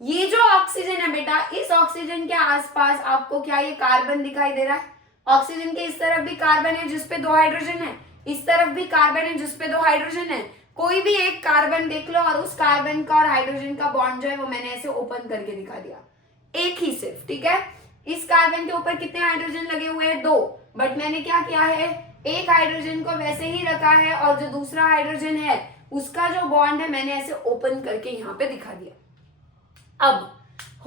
ये जो ऑक्सीजन है बेटा, इस ऑक्सीजन के आसपास आपको क्या ये कार्बन दिखाई दे रहा है। ऑक्सीजन के इस तरफ भी कार्बन है जिसपे 2 हाइड्रोजन है, इस तरफ भी कार्बन है जिसपे 2 हाइड्रोजन है। कोई भी एक कार्बन देख लो और उस कार्बन का और हाइड्रोजन का बॉन्ड जो है वो मैंने ऐसे ओपन करके दिखा दिया, एक ही सिर्फ, ठीक है। इस कार्बन के ऊपर कितने हाइड्रोजन लगे हुए हैं, 2, बट मैंने क्या किया है, एक हाइड्रोजन को वैसे ही रखा है और जो दूसरा हाइड्रोजन है उसका जो बॉन्ड है मैंने ऐसे ओपन करके यहाँ पे दिखा दिया। अब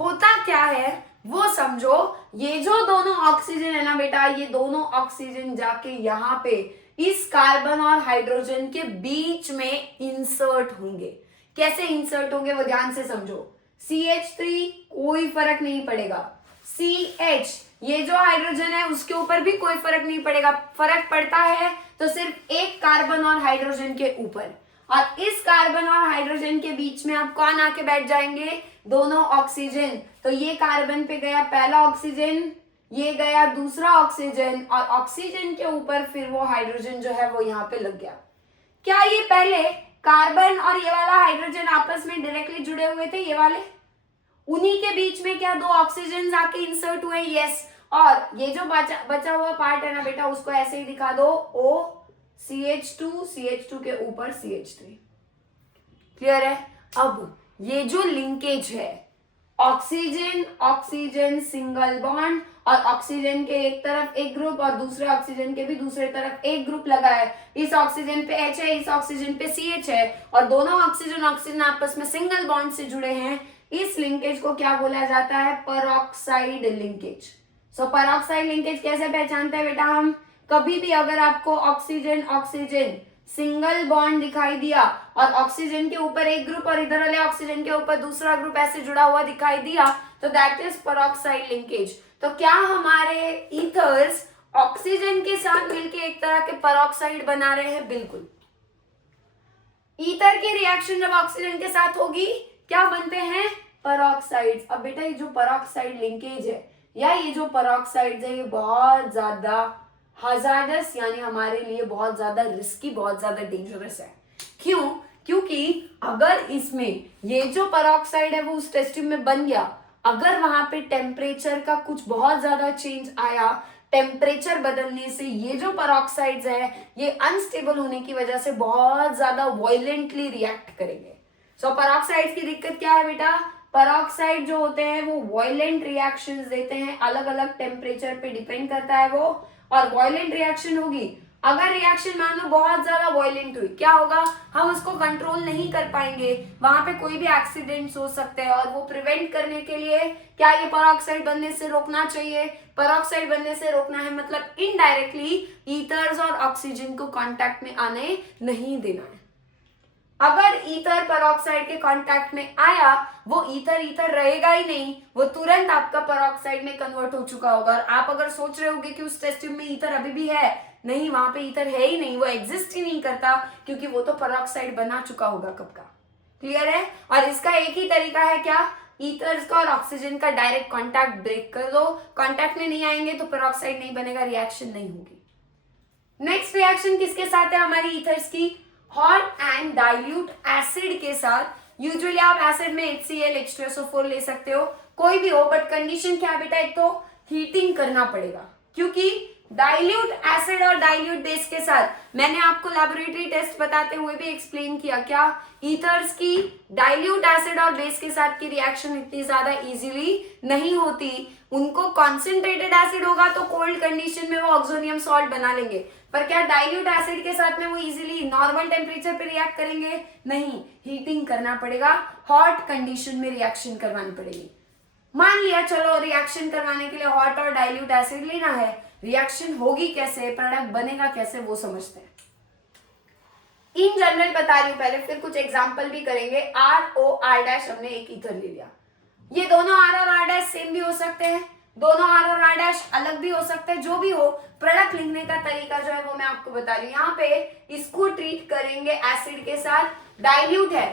होता क्या है वो समझो। ये जो दोनों ऑक्सीजन है ना बेटा, ये दोनों ऑक्सीजन जाके यहाँ पे इस कार्बन और हाइड्रोजन के बीच में इंसर्ट होंगे। कैसे इंसर्ट होंगे वो ध्यान से समझो। CH3 कोई फर्क नहीं पड़ेगा, CH ये जो हाइड्रोजन है उसके ऊपर भी कोई फर्क नहीं पड़ेगा। फर्क पड़ता है तो सिर्फ एक कार्बन और हाइड्रोजन के ऊपर, और इस कार्बन और हाइड्रोजन के बीच में अब कौन आके बैठ जाएंगे, दोनों ऑक्सीजन। तो ये कार्बन पे गया पहला ऑक्सीजन, ये गया दूसरा ऑक्सीजन, और ऑक्सीजन के ऊपर फिर वो हाइड्रोजन जो है वो यहाँ पे लग गया। क्या ये पहले कार्बन और ये वाला हाइड्रोजन आपस में डायरेक्टली जुड़े हुए थे, ये वाले, उन्हीं के बीच में क्या 2 ऑक्सीजन आके इंसर्ट हुए, यस। और ये जो बचा हुआ पार्ट है ना बेटा, उसको ऐसे ही दिखा दो, CH2 के ऊपर CH3। क्लियर है। अब ये जो लिंकेज है, ऑक्सीजन ऑक्सीजन सिंगल बॉन्ड, और ऑक्सीजन के एक तरफ एक ग्रुप और दूसरे ऑक्सीजन के भी दूसरे तरफ एक ग्रुप लगा है। इस ऑक्सीजन पे H है, इस ऑक्सीजन पे CH है, और दोनों ऑक्सीजन ऑक्सीजन आपस में सिंगल बॉन्ड से जुड़े हैं। इस लिंकेज को क्या बोला जाता है, परऑक्साइड लिंकेज। सो परऑक्साइड लिंकेज कैसे पहचानते हैं बेटा हम, कभी भी अगर आपको ऑक्सीजन ऑक्सीजन सिंगल बॉन्ड दिखाई दिया और ऑक्सीजन के ऊपर एक ग्रुप और इधर वाले ऑक्सीजन के ऊपर दूसरा ग्रुप ऐसे जुड़ा हुआ दिखाई दिया, तो दैट इज परऑक्साइड लिंकेज। तो क्या हमारे ईथर्स ऑक्सीजन के साथ मिलके एक तरह के परऑक्साइड बना रहे हैं, बिल्कुल। ईथर की रिएक्शन जब ऑक्सीजन के साथ होगी क्या बनते हैं, परऑक्साइड्स। अब बेटा ये जो परऑक्साइड लिंकेज है या ये जो परऑक्साइड्स है, ये बहुत ज्यादा हजार्डस यानी हमारे लिए बहुत ज्यादा रिस्की, बहुत ज्यादा डेंजरस है। क्यों, क्योंकि अगर इसमें ये जो परऑक्साइड है वो उस टेस्ट ट्यूब में बन गया, अगर वहां पे टेम्परेचर का कुछ बहुत ज्यादा चेंज आया, टेम्परेचर बदलने से ये जो परऑक्साइड्स है ये अनस्टेबल होने की वजह से बहुत ज्यादा वायलेंटली रिएक्ट करेंगे। सो परऑक्साइड्स की दिक्कत क्या है बेटा, परऑक्साइड जो होते हैं वो वायलेंट रिएक्शंस देते हैं, अलग अलग टेम्परेचर पे डिपेंड करता है वो, और वायलेंट रिएक्शन होगी। अगर रिएक्शन मान लो बहुत ज्यादा वायलेंट हुई, क्या होगा, हम उसको कंट्रोल नहीं कर पाएंगे, वहां पे कोई भी एक्सीडेंट्स हो सकते हैं, और वो प्रिवेंट करने के लिए क्या ये परऑक्साइड बनने से रोकना चाहिए। परऑक्साइड बनने से रोकना है मतलब इनडायरेक्टली ईथर्स और ऑक्सीजन को कांटेक्ट में आने नहीं देना है। अगर ईथर परऑक्साइड के कांटेक्ट में आया, वो ईथर ईथर रहेगा ही नहीं, वो तुरंत आपका परऑक्साइड में कन्वर्ट हो चुका होगा। और आप अगर सोच रहे होगे कि उस टेस्ट ट्यूब में ईथर अभी भी है, नहीं, वहां पे ईथर है ही नहीं, वो एग्जिस्ट ही नहीं करता, क्योंकि वो तो परऑक्साइड बना चुका होगा कब का। क्लियर है। और इसका एक ही तरीका है, क्या, ईथर्स का और ऑक्सीजन का डायरेक्ट कॉन्टैक्ट ब्रेक कर दो, कॉन्टैक्ट में नहीं आएंगे तो परऑक्साइड नहीं बनेगा, रिएक्शन नहीं होगी। नेक्स्ट रिएक्शन किसके साथ है हमारी ईथर्स की, हॉट एंड डाइल्यूट एसिड के साथ। यूजुअली आप एसिड में HCl H2SO4 ले सकते हो, कोई भी हो, बट कंडीशन क्या है बेटा, एक तो हीटिंग करना पड़ेगा, क्योंकि डाइल्यूट एसिड और डाइल्यूट बेस के साथ मैंने आपको लैबोरेटरी टेस्ट बताते हुए भी एक्सप्लेन किया, क्या, ईथर्स की डाइल्यूट एसिड और बेस के साथ की रिएक्शन इतनी ज्यादा इजीली नहीं होती। उनको कॉन्सेंट्रेटेड एसिड होगा तो कोल्ड कंडीशन में वो ऑक्सोनियम सॉल्ट बना लेंगे, पर क्या डाइल्यूट एसिड के साथ में वो इजीली नॉर्मल टेम्परेचर पे रिएक्ट करेंगे, नहीं, हीटिंग करना पड़ेगा, हॉट कंडीशन में रिएक्शन करवानी पड़ेगी। मान लिया चलो रिएक्शन करवाने के लिए हॉट और डाइल्यूट एसिड लेना है, रिएक्शन होगी कैसे, प्रोडक्ट बनेगा कैसे, वो समझते हैं। इन जनरल बता रही हूं पहले, फिर कुछ एग्जांपल भी करेंगे। ROR' हमने एक ईथर ले लिया, ये दोनों R और R' सेम भी हो सकते हैं, दोनों R और R डैश अलग भी हो सकते हैं, जो भी हो, प्रोडक्ट लिखने का तरीका जो है वो मैं आपको बता रही हूँ। यहाँ पे इसको ट्रीट करेंगे एसिड के साथ, डाइल्यूट है,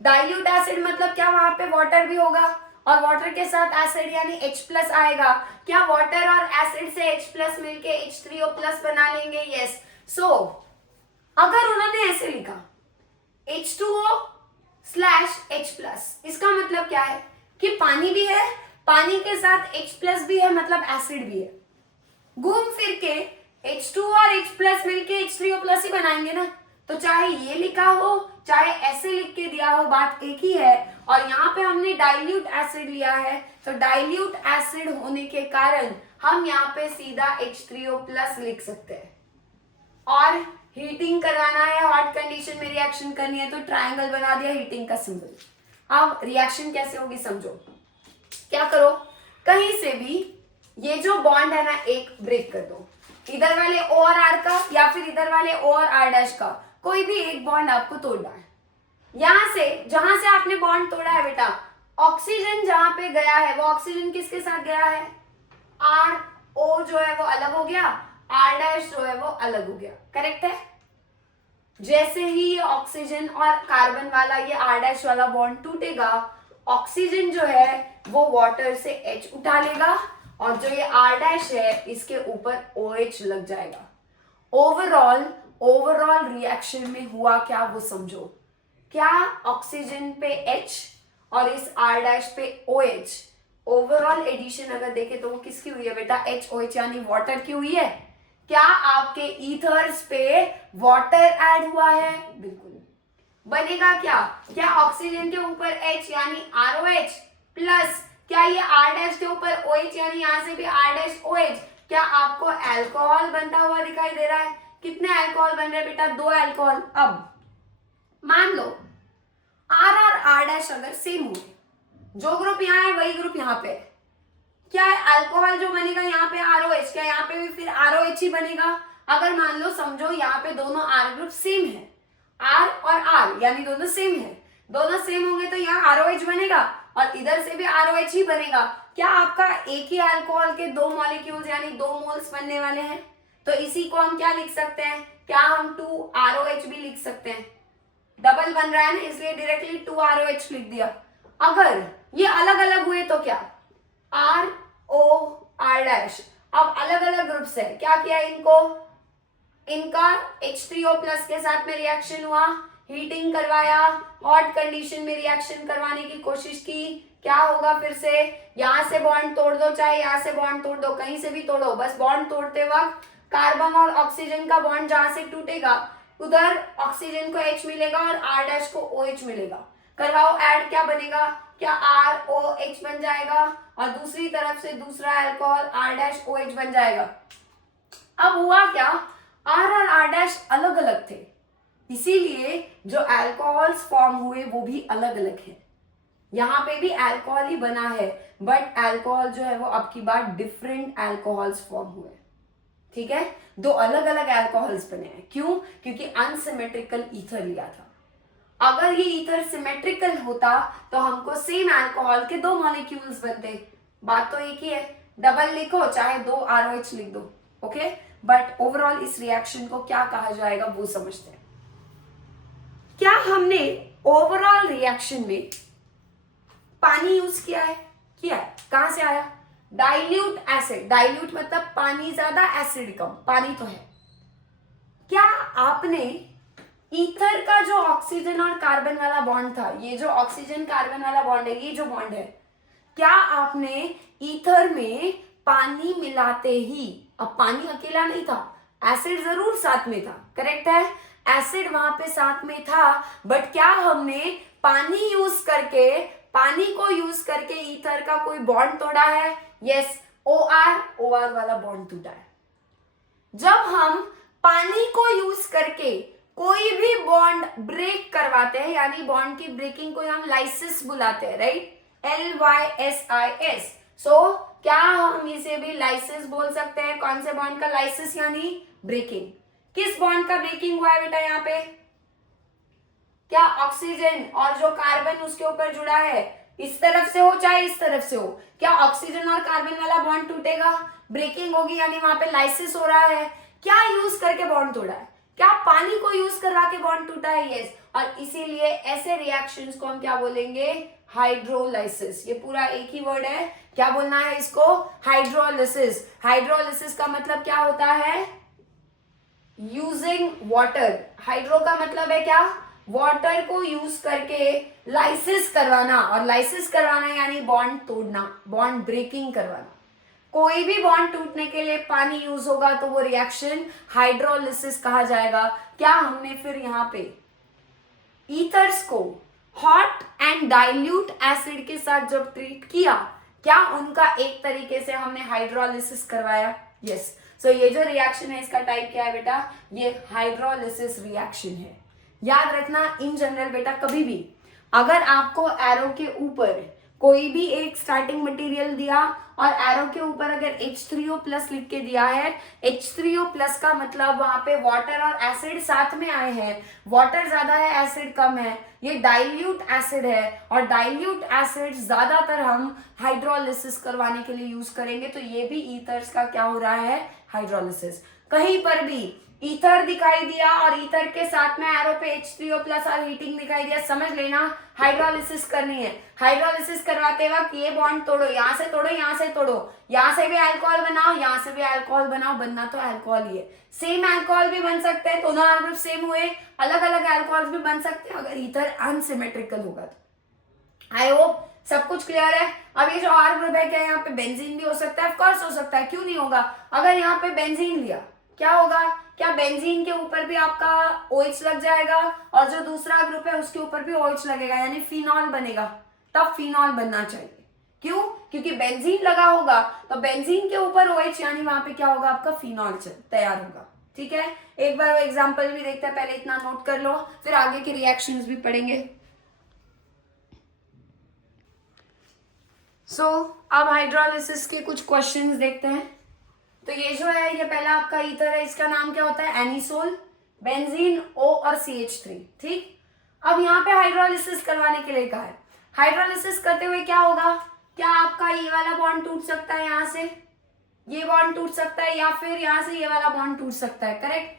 डाइल्यूट एसिड मतलब क्या, वहां पे वाटर भी होगा और वाटर के साथ एसिड यानी H प्लस आएगा। क्या वाटर और एसिड से H प्लस मिलके H3O प्लस बना लेंगे? यस। सो अगर उन्होंने ऐसे लिखा H2O स्लैश H प्लस, इसका मतलब क्या है कि पानी भी है, पानी के साथ H प्लस भी है, मतलब एसिड भी है। घूम फिर के H2 और H प्लस मिलके H3O प्लस ही बनाएंगे ना। तो चाहे ये लिखा हो चाहे ऐसे लिख के दिया हो, बात एक ही है। और यहाँ पे हमने डाइल्यूट एसिड लिया है, तो डाइल्यूट एसिड होने के कारण हम यहाँ पे सीधा H3O प्लस लिख सकते हैं। और हीटिंग करवाना है, हॉट कंडीशन में रिएक्शन करनी है, तो ट्रायंगल बना दिया हीटिंग का सिंबल। अब रिएक्शन कैसे होगी समझो। क्या करो, कहीं से भी ये जो बॉन्ड है ना, एक ब्रेक कर दो, इधर वाले O और R का या फिर इधर वाले O और R डैश का, कोई भी एक बॉन्ड आपको तोड़ना है। यहां से जहां से आपने बॉन्ड तोड़ा है बेटा, ऑक्सीजन जहां पे गया है वो ऑक्सीजन किसके साथ गया है? R O जो है वो अलग हो गया, R डैश जो है वो अलग हो गया, करेक्ट है। जैसे ही ये ऑक्सीजन और कार्बन वाला ये R डैश वाला बॉन्ड टूटेगा, ऑक्सीजन जो है वो वाटर से H उठा लेगा और जो ये R डैश है इसके ऊपर OH लग जाएगा। ओवरऑल रिएक्शन में हुआ क्या वो समझो। क्या ऑक्सीजन पे H और इस R डैश पे OH, ओवरऑल एडिशन अगर देखें तो वो किसकी हुई है बेटा? HOH यानी वाटर की हुई है। क्या आपके ईथर्स पे वाटर ऐड हुआ है? बिल्कुल। बनेगा क्या? क्या ऑक्सीजन के ऊपर H यानी ROH प्लस क्या ये R डैश के ऊपर OH यानी यहां से भी R डैश OH, क्या आपको अल्कोहल बनता हुआ दिखाई दे रहा है? कितने अल्कोहल बन रहे हैं बेटा? 2 अल्कोहल। अब मान लो R और R डैश अगर सेम हो, जो ग्रुप यहाँ है वही ग्रुप यहाँ पे है, क्या है अल्कोहल जो बनेगा यहाँ पे ROH, क्या यहाँ पे भी फिर ROH ही बनेगा? अगर मान लो समझो यहाँ पे दोनों R ग्रुप सेम है, R और R यानी दोनों सेम है, दोनों सेम होंगे तो यहाँ ROH बनेगा और इधर से भी ROH ही बनेगा। क्या आपका एक ही अल्कोहल के 2 मॉलिक्यूल्स यानी 2 मोल्स बनने वाले हैं? तो इसी को हम क्या लिख सकते हैं? क्या हम 2 ROH भी लिख सकते हैं? डबल बन रहा है ना, इसलिए डायरेक्टली 2 ROH लिख दिया। अगर ये अलग अलग हुए तो क्या? R O R डैश, अब अलग अलग ग्रुप्स है, क्या किया इनको? इनका H3O प्लस के साथ में रिएक्शन हुआ, हीटिंग करवाया, हॉट कंडीशन में रिएक्शन करवाने की कोशिश की। क्या होगा फिर से? यहां से बॉन्ड तोड़ दो, चाहे यहां से बॉन्ड तोड़ दो, कहीं से भी तोड़ो, बस बॉन्ड तोड़ते वक्त कार्बन और ऑक्सीजन का बॉन्ड जहां से टूटेगा उधर ऑक्सीजन को H मिलेगा और R डैश को OH मिलेगा। करवाओ ऐड, क्या बनेगा? क्या ROH बन जाएगा और दूसरी तरफ से दूसरा अल्कोहल R डैश OH बन जाएगा। अब हुआ क्या? R और R डैश अलग अलग थे, इसीलिए जो अल्कोहल्स फॉर्म हुए वो भी अलग अलग है। यहाँ पे भी अल्कोहल ही बना है, बट अल्कोहल जो है वो अब की बार डिफरेंट अल्कोहल्स फॉर्म हुए, ठीक है। 2 अलग अलग अल्कोहल्स बने हैं, क्यों? क्योंकि अनसिमेट्रिकल ईथर लिया था। अगर ये ईथर सिमेट्रिकल होता तो हमको सेम अल्कोहल के 2 मॉलिक्यूल्स बनते। बात तो एक ही है, डबल लिखो चाहे 2 ROH लिख दो, ओके। बट ओवरऑल इस रिएक्शन को क्या कहा जाएगा वो समझते हैं। क्या हमने ओवरऑल रिएक्शन में पानी यूज किया है? किया है। कहां से आया? डाइल्यूट एसिड, डाइल्यूट मतलब पानी ज्यादा एसिड कम, पानी तो है। क्या आपने ईथर का जो ऑक्सीजन और कार्बन वाला बॉन्ड था, ये जो ऑक्सीजन कार्बन वाला बॉन्ड है, ये जो बॉन्ड है, क्या आपने ईथर में पानी मिलाते ही, अब पानी अकेला नहीं था, एसिड जरूर साथ में था, करेक्ट है, एसिड वहां पे साथ में था, बट क्या हमने पानी यूज करके, पानी को यूज करके ईथर का कोई बॉन्ड तोड़ा है? यस, OR वाला बॉन्ड टूटा है। जब हम पानी को यूज करके कोई भी बॉन्ड ब्रेक करवाते हैं, यानी बॉन्ड की ब्रेकिंग को हम लाइसिस बुलाते हैं, राइट? LYSIS। सो क्या हम इसे भी लाइसिस बोल सकते हैं? कौन से बॉन्ड का लाइसिस यानी ब्रेकिंग? किस बॉन्ड का ब्रेकिंग हुआ है बेटा यहाँ पे? क्या ऑक्सीजन और जो कार्बन उसके ऊपर जुड़ा है इस तरफ से हो चाहे इस तरफ से हो, क्या ऑक्सीजन और कार्बन वाला बॉन्ड टूटेगा? ब्रेकिंग होगी, यानी वहां पे लाइसिस हो रहा है। क्या यूज करके बॉन्ड तोड़ा है? क्या पानी को यूज करवा के बॉन्ड टूटा है? यस। और इसीलिए ऐसे रिएक्शंस को हम क्या बोलेंगे? हाइड्रोलाइसिस। ये पूरा एक ही वर्ड है, क्या बोलना है इसको? हाइड्रोलिसिस। हाइड्रोलिसिस का मतलब क्या होता है? Using water. हाइड्रो का मतलब है क्या? वाटर को यूज करके लाइसिस करवाना, और लाइसिस करवाना यानी बॉन्ड तोड़ना, बॉन्ड ब्रेकिंग करवाना। कोई भी बॉन्ड टूटने के लिए पानी यूज होगा तो वो रिएक्शन हाइड्रोलिसिस कहा जाएगा। क्या हमने फिर यहाँ पे ईथर्स को हॉट एंड डाइल्यूट एसिड के साथ जब ट्रीट किया, क्या उनका एक तरीके से हमने हाइड्रोलिसिस करवाया? यस। सो ये जो रिएक्शन है इसका टाइप क्या है बेटा? ये हाइड्रोलिसिस रिएक्शन है। याद रखना इन जनरल बेटा, कभी भी अगर आपको एरो के ऊपर कोई भी एक स्टार्टिंग मटेरियल दिया और एरो के ऊपर अगर H3O+ लिख के दिया है, H3O+ का मतलब वहां पे वाटर और एसिड साथ में आए हैं, वाटर ज्यादा है एसिड कम है, ये डाइल्यूट एसिड है, और डाइल्यूट एसिड ज्यादातर हम हाइड्रोलिसिस करवाने के लिए यूज करेंगे, तो ये भी ईथर्स का क्या हो रहा है? हाइड्रोलिसिस। कहीं पर भी ईथर दिखाई दिया और ईथर के साथ में एरो पे H3O+ और हीटिंग दिखाई दिया, समझ लेना हाइड्रोलिसिस करनी है। हाइड्रोलिसिस करवाते वक्त ये बॉन्ड तोड़ो, यहाँ से तोड़ो, यहाँ से तोड़ो, यहाँ से भी अल्कोहल बनाओ, यहाँ से भी अल्कोहल बनाओ, बनना तो अल्कोहल ही है। सेम अल्कोहल भी बन सकते हैं, दोनों R ग्रुप सेम हुए, अलग अलग अल्कोहल भी बन सकते हैं अगर ईथर अनसिमेट्रिकल होगा तो। आई होप सब कुछ क्लियर है। अब ये जो R ग्रुप है, क्या यहाँ पे बेंजीन भी हो सकता है? ऑफ कोर्स हो सकता है, क्यों नहीं होगा? अगर यहाँ पे बेंजीन लिया, क्या होगा? क्या बेंजीन के ऊपर भी आपका OH लग जाएगा, और जो दूसरा ग्रुप है उसके ऊपर भी OH लगेगा, यानी फिनॉल बनेगा। तब फिनॉल बनना चाहिए, क्यों? क्योंकि बेंजीन लगा होगा तो बेंजीन के ऊपर OH, यानी वहां पे क्या होगा? आपका फिनॉल तैयार होगा। ठीक है, एक बार वो एग्जाम्पल भी देखते हैं, पहले इतना नोट कर लो, फिर आगे के रिएक्शंस भी पढ़ेंगे। अब हाइड्रोलिसिस के कुछ क्वेश्चंस देखते हैं। तो ये जो है, ये पहला आपका ईथर है, इसका नाम क्या होता है? एनिसोल, बेंजीन, O और CH3। ठीक, अब यहाँ पे हाइड्रोलिसिस करवाने के लिए कहा है। हाइड्रोलिसिस करते हुए क्या होगा? क्या आपका ये वाला बॉन्ड टूट सकता है, यहाँ से ये बॉन्ड टूट सकता है, या फिर यहाँ से ये वाला बॉन्ड टूट सकता है? करेक्ट,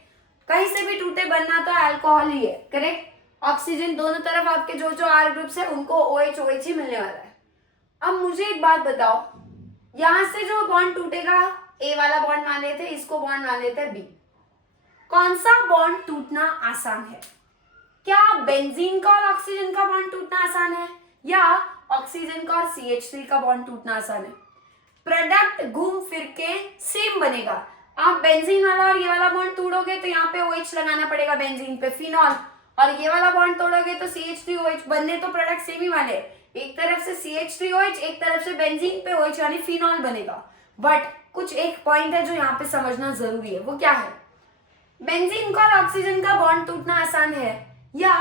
कहीं से भी टूटे, बनना तो अल्कोहल ही है। करेक्ट, ऑक्सीजन दोनों तरफ आपके जो जो R ग्रुप्स है उनको OH ही मिलने वाला है। अब मुझे एक बात बताओ, यहां से जो बॉन्ड टूटेगा, ए वाला बॉन्ड मान लेते हैं, इसको बॉन्ड मान लेते हैं बी। कौन सा बॉन्ड टूटना आसान है? क्या बेंजीन का और ऑक्सीजन का बॉन्ड टूटना आसान है, या ऑक्सीजन का और CH3 का बॉन्ड टूटना आसान है? प्रोडक्ट घूम फिर के सेम बनेगा। आप बेंजीन वाला और ये वाला बॉन्ड तोड़ोगे तो यहाँ पे OH लगाना पड़ेगा बेंजीन पे, फिनॉल, और ये वाला बॉन्ड तोड़ोगे तो CH3OH, बनने तो प्रोडक्ट सेम ही वाले, एक तरफ से CH3OH, एक तरफ से बेंजीन पे OH, यानी फिनॉल बनेगा। बट कुछ एक पॉइंट है जो यहाँ पे समझना जरूरी है, वो क्या है? बेंजीन का और ऑक्सीजन का बॉन्ड टूटना आसान है, या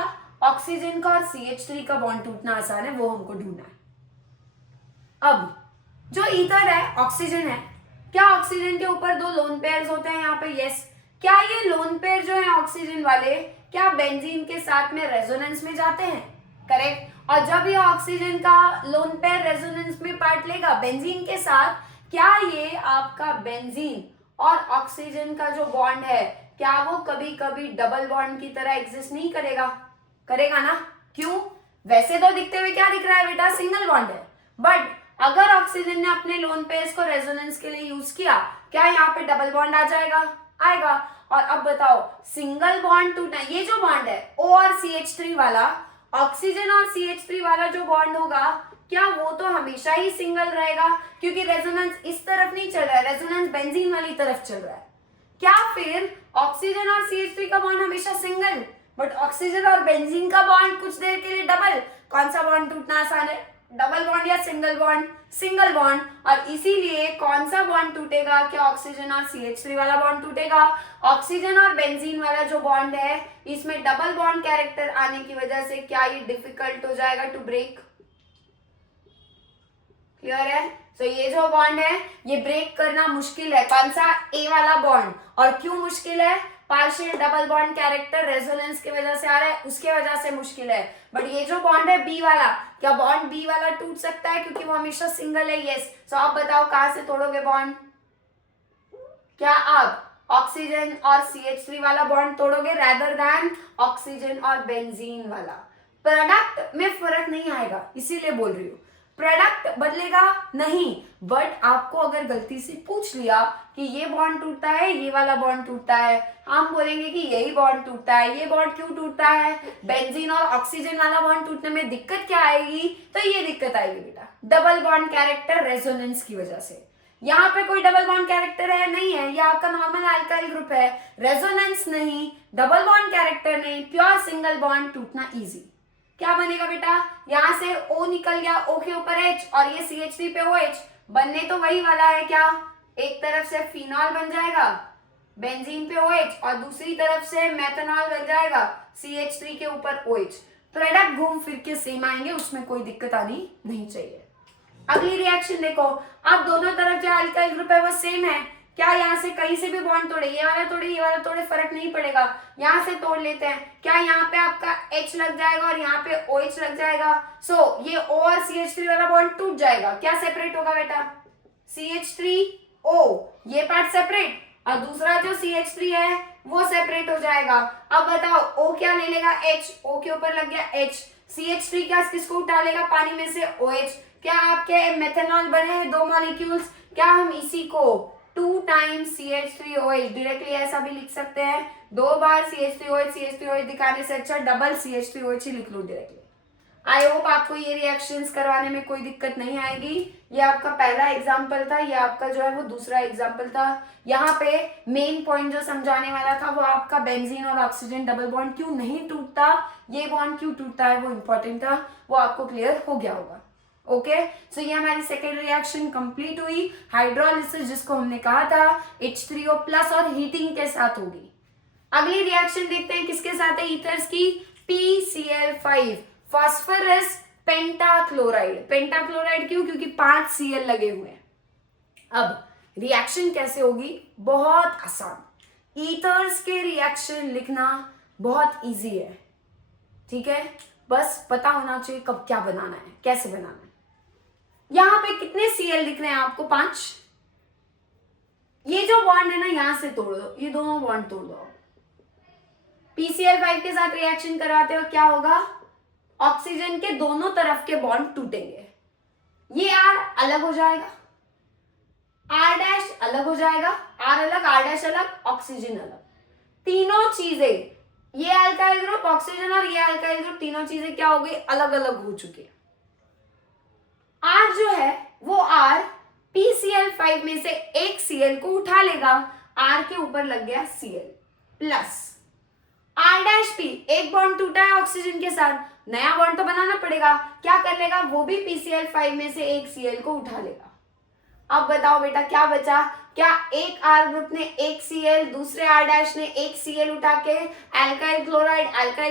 ऑक्सीजन का और CH3 का बॉन्ड टूटना आसान है, वो हमको ढूंढना है। अब जो ईथर है, ऑक्सीजन है, क्या ऑक्सीजन के ऊपर दो लोन पेयर्स होते हैं यहाँ पे? यस। क्या ये लोन पेयर जो है ऑक्सीजन वाले, क्या बेंजीन के साथ में रेजोनेंस में जाते हैं? करेक्ट, और जब ये ऑक्सीजन का लोन पेयर रेजोनेंस में पार्ट लेगा बेंजीन के साथ, क्या ये आपका बेंजीन और ऑक्सीजन का जो बॉन्ड है, क्या वो कभी कभी डबल बॉन्ड की तरह एग्जिस्ट नहीं करेगा? करेगा ना, क्यों? वैसे तो दिखते हुए क्या दिख रहा है बेटा? सिंगल बॉन्ड है, बट अगर ऑक्सीजन ने अपने लोन पेयर्स को रेजोनेंस के लिए यूज किया, क्या यहाँ पे डबल बॉन्ड आ जाएगा? आएगा। और अब बताओ, सिंगल बॉन्ड टूटना, ये जो बॉन्ड है O और CH3 वाला, ऑक्सीजन और CH3 वाला जो बॉन्ड होगा, क्या वो तो हमेशा ही सिंगल रहेगा? क्योंकि रेजोनेंस इस तरफ नहीं चल रहा है, रेजोनेंस बेंजीन वाली तरफ चल रहा है। क्या फिर ऑक्सीजन और CH3 का बॉन्ड हमेशा सिंगल, बट ऑक्सीजन और बेंजीन का बॉन्ड कुछ देर के लिए डबल? कौन सा बॉन्ड टूटना आसान है, डबल बॉन्ड या सिंगल बॉन्ड? Single bond. और इसीलिए कौन सा बॉन्ड टूटेगा? क्या ऑक्सीजन और CH3 वाला बॉन्ड टूटेगा? ऑक्सीजन और बेंजीन वाला जो बॉन्ड है, इसमें डबल बॉन्ड कैरेक्टर आने की वजह से क्या ये डिफिकल्ट हो जाएगा टू ब्रेक? क्लियर है? तो ये जो बॉन्ड है, ये ब्रेक करना मुश्किल है। कौन सा? ए वाला बॉन्ड। और क्यों मुश्किल है? Partial double bond character resonance की वजह से आ रहा है, उसके वजह से मुश्किल है। बट ये जो बॉन्ड है बी वाला, क्या बॉन्ड बी वाला टूट सकता है क्योंकि वो हमेशा सिंगल है? यस। सो आप बताओ कहां से तोड़ोगे बॉन्ड? क्या आप ऑक्सीजन और CH3 वाला बॉन्ड तोड़ोगे रेदर देन ऑक्सीजन और बेंजीन वाला? प्रोडक्ट में फर्क नहीं आएगा, इसीलिए बोल रही हूँ। प्रोडक्ट बदलेगा नहीं, बट आपको अगर गलती से पूछ लिया कि ये बॉन्ड टूटता है, ये वाला बॉन्ड टूटता है, हम बोलेंगे कि यही बॉन्ड टूटता है। ये बॉन्ड क्यों टूटता है? बेंजीन और ऑक्सीजन वाला बॉन्ड टूटने में दिक्कत क्या आएगी? तो ये दिक्कत आएगी बेटा, डबल बॉन्ड कैरेक्टर रेजोनेंस की वजह से। यहाँ पे कोई डबल बॉन्ड कैरेक्टर है? नहीं है, ये आपका नॉर्मल अल्काइल ग्रुप है। रेजोनेंस नहीं, डबल बॉन्ड कैरेक्टर नहीं, प्योर सिंगल बॉन्ड, टूटना इजी। क्या बनेगा बेटा? यहाँ से O निकल गया, O के ऊपर H और ये CH3 पे OH, बनने तो वही वाला है। क्या एक तरफ से फिनॉल बन जाएगा बेंजीन पे OH और दूसरी तरफ से मेथनॉल बन जाएगा CH3 के ऊपर OH। प्रोडक्ट घूम फिर के सेम आएंगे, उसमें कोई दिक्कत आनी नहीं चाहिए। अगली रिएक्शन देखो, अब दोनों तरफ जो अल्काइल ग्रुप है वो सेम है। क्या यहाँ से कहीं से भी बॉन्ड तोड़े, ये वाला तोड़े ये वाला तोड़े, फर्क नहीं पड़ेगा। यहाँ से तोड़ लेते हैं, क्या यहाँ पे आपका H लग जाएगा और यहाँ पे OH लग जाएगा? सो ये O और CH3 वाला बॉन्ड टूट जाएगा। क्या सेपरेट होगा बेटा? CH3O, ये पार्ट सेपरेट और दूसरा जो CH3 है वो सेपरेट हो जाएगा। अब बताओ O क्या ले लेगा? H, O के ऊपर लग गया H। CH3 क्या किसको उठा लेगा पानी में से? OH। क्या आपके मेथनॉल बने हैं दो मॉलिक्यूल्स, क्या हम इसी को 2 times CH3OH डायरेक्टली ऐसा भी लिख सकते हैं? 2 बार CH3OH दिखाने से अच्छा डबल CH3OH ही लिख लो डायरेक्टली। आई होप आपको ये रिएक्शंस करवाने में कोई दिक्कत नहीं आएगी। ये आपका पहला एग्जाम्पल था, ये आपका जो है वो दूसरा एग्जाम्पल था। यहाँ पे मेन पॉइंट जो समझाने वाला था वो आपका बेंजीन और ऑक्सीजन डबल बॉन्ड क्यों नहीं टूटता, ये बॉन्ड क्यों टूटता है, वो इंपॉर्टेंट था, वो आपको क्लियर हो गया होगा। ओके, सो ये हमारी सेकेंड रिएक्शन कंप्लीट हुई। हाइड्रोलिसिस जिसको हमने कहा था H3O प्लस और हीटिंग के साथ होगी। अगली रिएक्शन देखते हैं किसके साथ है ईथर्स की? PCl5 phosphorus pentachloride. पेंटाक्लोराइड क्यों? क्योंकि 5 Cl लगे हुए हैं। अब रिएक्शन कैसे होगी? बहुत आसान। ईथर्स के रिएक्शन लिखना बहुत इजी है, ठीक है, बस पता होना चाहिए कब क्या बनाना है, कैसे बनाना है। यहां पे कितने Cl दिख रहे हैं आपको? 5। ये जो बॉन्ड है ना यहां से तोड़ दो, ये दोनों बॉन्ड तोड़ दो। PCl5 के साथ रिएक्शन करवाते हो क्या होगा? ऑक्सीजन के दोनों तरफ के बॉन्ड टूटेंगे। ये R अलग हो जाएगा, R डैश अलग हो जाएगा, R अलग R डैश अलग, ऑक्सीजन अलग। तीनों चीजें, ये अल्काइल ग्रुप ऑक्सीजन और ये अल्काइल ग्रुप, तीनों चीजें क्या हो गई? अलग अलग हो चुकी है। R जो है वो R PCl5 में से एक Cl को उठा लेगा, R के ऊपर लग गया Cl plus R dash P, एक बॉन्ड टूटा है ऑक्सीजन के साथ, नया बॉन्ड तो बनाना पड़ेगा, क्या कर लेगा? वो भी PCl5 में से एक Cl को उठा लेगा। अब बताओ बेटा क्या बचा? क्या एक R ग्रुप ने एक Cl, दूसरे R डैश ने एक Cl उठा के अल्काइल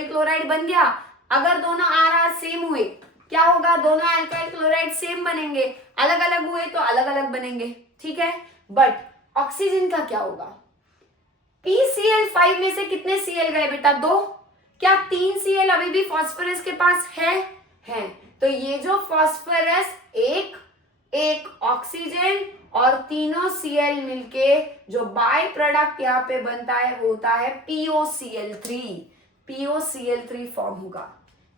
क्लोराइड बन गया? अगर दोनों R सेम हुए क्या होगा? दोनों अल्काइल क्लोराइड सेम बनेंगे, अलग अलग हुए तो अलग अलग बनेंगे, ठीक है। बट ऑक्सीजन का क्या होगा? PCl5 में से कितने Cl गए बेटा? 2। क्या 3 Cl अभी भी फास्फोरस के पास है? तो ये जो फास्फोरस एक ऑक्सीजन और तीनों Cl मिलके जो बाय प्रोडक्ट यहाँ पे बनता है वो होता है POCl3। POCl3 फॉर्म होगा।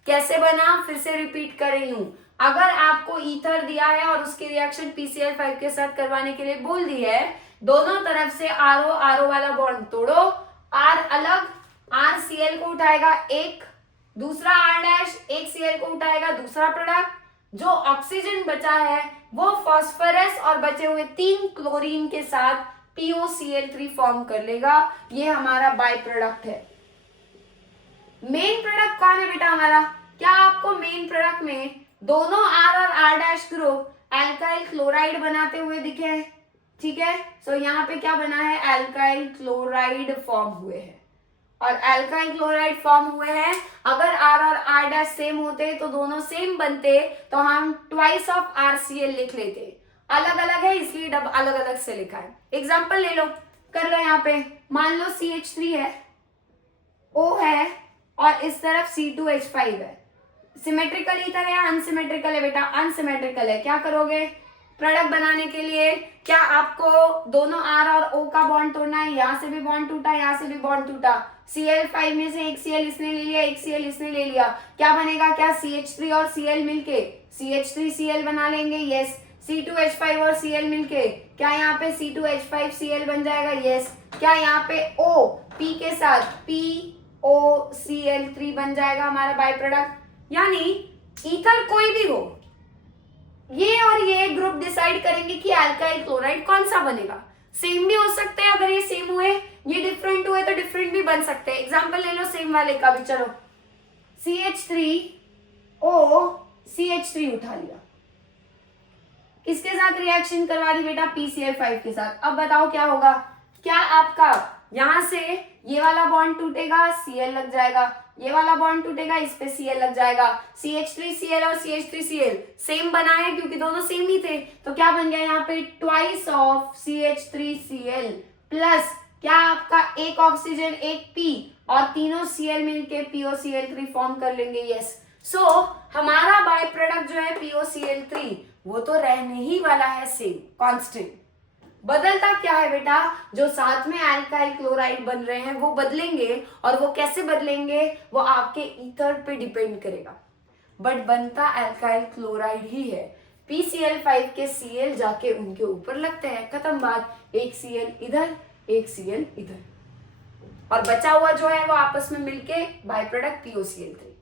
कैसे बना? फिर से रिपीट कर रही हूं। अगर आपको ईथर दिया है और उसकी रिएक्शन PCl5 के साथ करवाने के लिए बोल दी है, दोनों तरफ से RO वाला बॉन्ड तोड़ो, R अलग, R Cl को उठाएगा एक, दूसरा R डैश एक Cl को उठाएगा, दूसरा प्रोडक्ट, जो ऑक्सीजन बचा है वो फास्फोरस और बचे हुए 3 क्लोरीन के साथ POCl3 फॉर्म कर लेगा। ये हमारा बाय प्रोडक्ट है। मेन प्रोडक्ट कौन है बेटा हमारा? क्या आपको मेन प्रोडक्ट में दोनों R और R dash group alkyl chloride बनाते हुए दिखे हैं? ठीक है, सो यहाँ पे क्या बना है? अल्काइल क्लोराइड फॉर्म हुए हैं। और अल्काइल क्लोराइड फॉर्म हुए हैं, अगर R और R डैश सेम होते तो दोनों सेम बनते तो हम ट्वाइस ऑफ RCl लिख लेते। अलग अलग है इसलिए अलग अलग से लिखा है। एग्जाम्पल ले लो, कर लो यहाँ पे। मान लो CH3 है, O है और इस तरफ C2H5 है। सिमेट्रिकल ईथर है या अनसिमेट्रिकल है बेटा? अनसिमेट्रिकल है। क्या करोगे प्रोडक्ट बनाने के लिए? क्या आपको दोनों R और O का बॉन्ड तोड़ना है? यहाँ से भी बॉन्ड टूटा, यहाँ से भी बॉन्ड टूटा। Cl5 में से एक Cl इसने ले लिया, एक Cl इसने ले लिया, क्या बनेगा? क्या CH3 और Cl मिलके CH3Cl बना लेंगे? यस। C2H5 और Cl मिलके क्या यहाँ पे C2H5Cl बन जाएगा? यस। क्या यहाँ पे O P के साथ POCl3 बन जाएगा हमारा बाय प्रोडक्ट? यानी ईथर कोई भी हो, ये और ये ग्रुप डिसाइड करेंगे कि अल्काइल क्लोराइड कौन सा बनेगा। सेम भी हो सकते हैं, अगर ये सेम हुए, ये डिफरेंट हुए तो डिफरेंट भी बन सकते हैं। एग्जांपल ले लो सेम वाले का भी। चलो CH3O CH3 उठा लिया, किसके साथ रिएक्शन करवा दी बेटा? PCl5 के साथ। अब बताओ क्या होगा? क्या आपका यहां से ये वाला बॉन्ड टूटेगा, Cl लग जाएगा, ये वाला बॉन्ड टूटेगा, इस पे Cl लग जाएगा। CH3Cl और CH3Cl सेम बना है क्योंकि दोनों सेम ही थे, तो क्या बन गया यहाँ पे? ट्वाइस ऑफ CH3Cl प्लस क्या आपका एक ऑक्सीजन एक P और तीनों Cl मिलके POCl3 फॉर्म कर लेंगे। यस। सो हमारा बाय प्रोडक्ट जो है POCl3 वो तो रहने ही वाला है सेम, कांस्टेंट। बदलता क्या है बेटा? जो साथ में अल्काइल क्लोराइड बन रहे हैं वो बदलेंगे, और वो कैसे बदलेंगे वो आपके ईथर पे डिपेंड करेगा, बट बनता अल्काइल क्लोराइड ही है। PCl5 के Cl जाके उनके ऊपर लगते हैं, खत्म बात। एक Cl इधर, एक Cl इधर, और बचा हुआ जो है वो आपस में मिलके बाय प्रोडक्ट POCl3।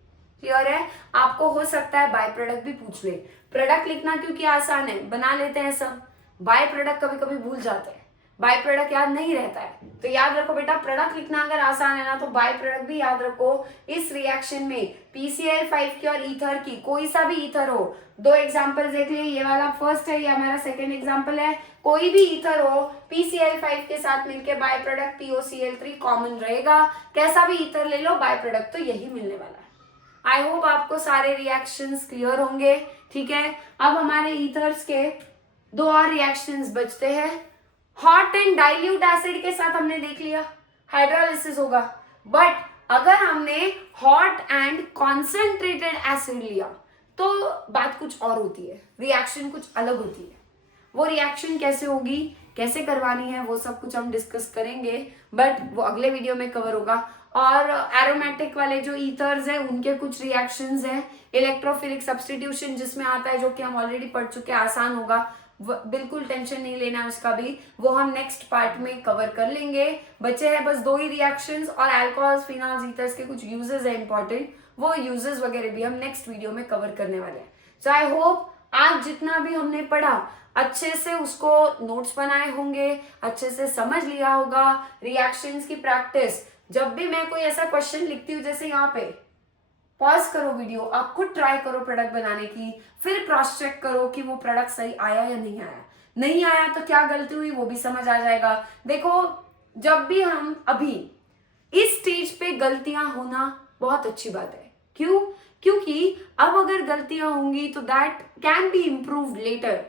क्लियर है? आपको हो सकता है बाय प्रोडक्ट भी पूछ ले। प्रोडक्ट लिखना क्योंकि आसान है, बना लेते हैं सब। बाय प्रोडक्ट कभी कभी भूल जाते हैं, बाय प्रोडक्ट याद नहीं रहता है, तो याद रखो बेटा प्रोडक्ट लिखना अगर आसान है ना तो बाय प्रोडक्ट भी याद रखो। इस रिएक्शन में PCl5 की और ईथर की, कोई सा भी ईथर हो, दो एग्जांपल देख लिए, ये वाला फर्स्ट है, ये हमारा सेकेंड एग्जांपल है। कोई भी ईथर हो PCl5 के साथ मिलके बाय प्रोडक्ट POCl3 कॉमन रहेगा। कैसा भी ईथर ले लो बाय प्रोडक्ट तो यही मिलने वाला है। आई होप आपको सारे रिएक्शंस क्लियर होंगे। ठीक है, अब हमारे ईथर्स के दो और रिएक्शंस बचते हैं। हॉट एंड डाइल्यूट एसिड के साथ हमने देख लिया हाइड्रोलिसिस होगा, बट अगर हमने हॉट एंड कॉन्सेंट्रेटेड एसिड लिया तो बात कुछ और होती है, रिएक्शन कुछ अलग होती है। वो रिएक्शन कैसे होगी, कैसे करवानी है, वो सब कुछ हम डिस्कस करेंगे, बट वो अगले वीडियो में कवर होगा। और एरोमेटिक वाले जो ईथर्स हैं उनके कुछ रिएक्शंस हैं, इलेक्ट्रोफिलिक सब्स्टिट्यूशन जिसमें आता है, जो कि हम ऑलरेडी पढ़ चुके हैं, आसान होगा, बिल्कुल टेंशन नहीं लेना है उसका भी, वो हम नेक्स्ट पार्ट में कवर कर लेंगे। बचे हैं बस दो ही रिएक्शंस, और अल्कोहल्स फिनॉल्स ईथर्स के कुछ यूजेस है इंपॉर्टेंट, वो यूजेस वगैरह भी हम नेक्स्ट वीडियो में कवर करने वाले हैं। सो आई होप आज जितना भी हमने पढ़ा अच्छे से उसको नोट्स बनाए होंगे, अच्छे से समझ लिया होगा। रिएक्शंस की प्रैक्टिस, जब भी मैं कोई ऐसा क्वेश्चन लिखती हूँ, जैसे यहाँ पे, पॉज करो वीडियो, आप खुद ट्राई करो प्रोडक्ट बनाने की, फिर क्रॉस चेक करो कि वो प्रोडक्ट सही आया या नहीं आया। नहीं आया तो क्या गलती हुई वो भी समझ आ जाएगा। देखो जब भी हम अभी इस स्टेज पे गलतियां होना बहुत अच्छी बात है। क्यों? क्योंकि अब अगर गलतियां होंगी तो that can be improved later,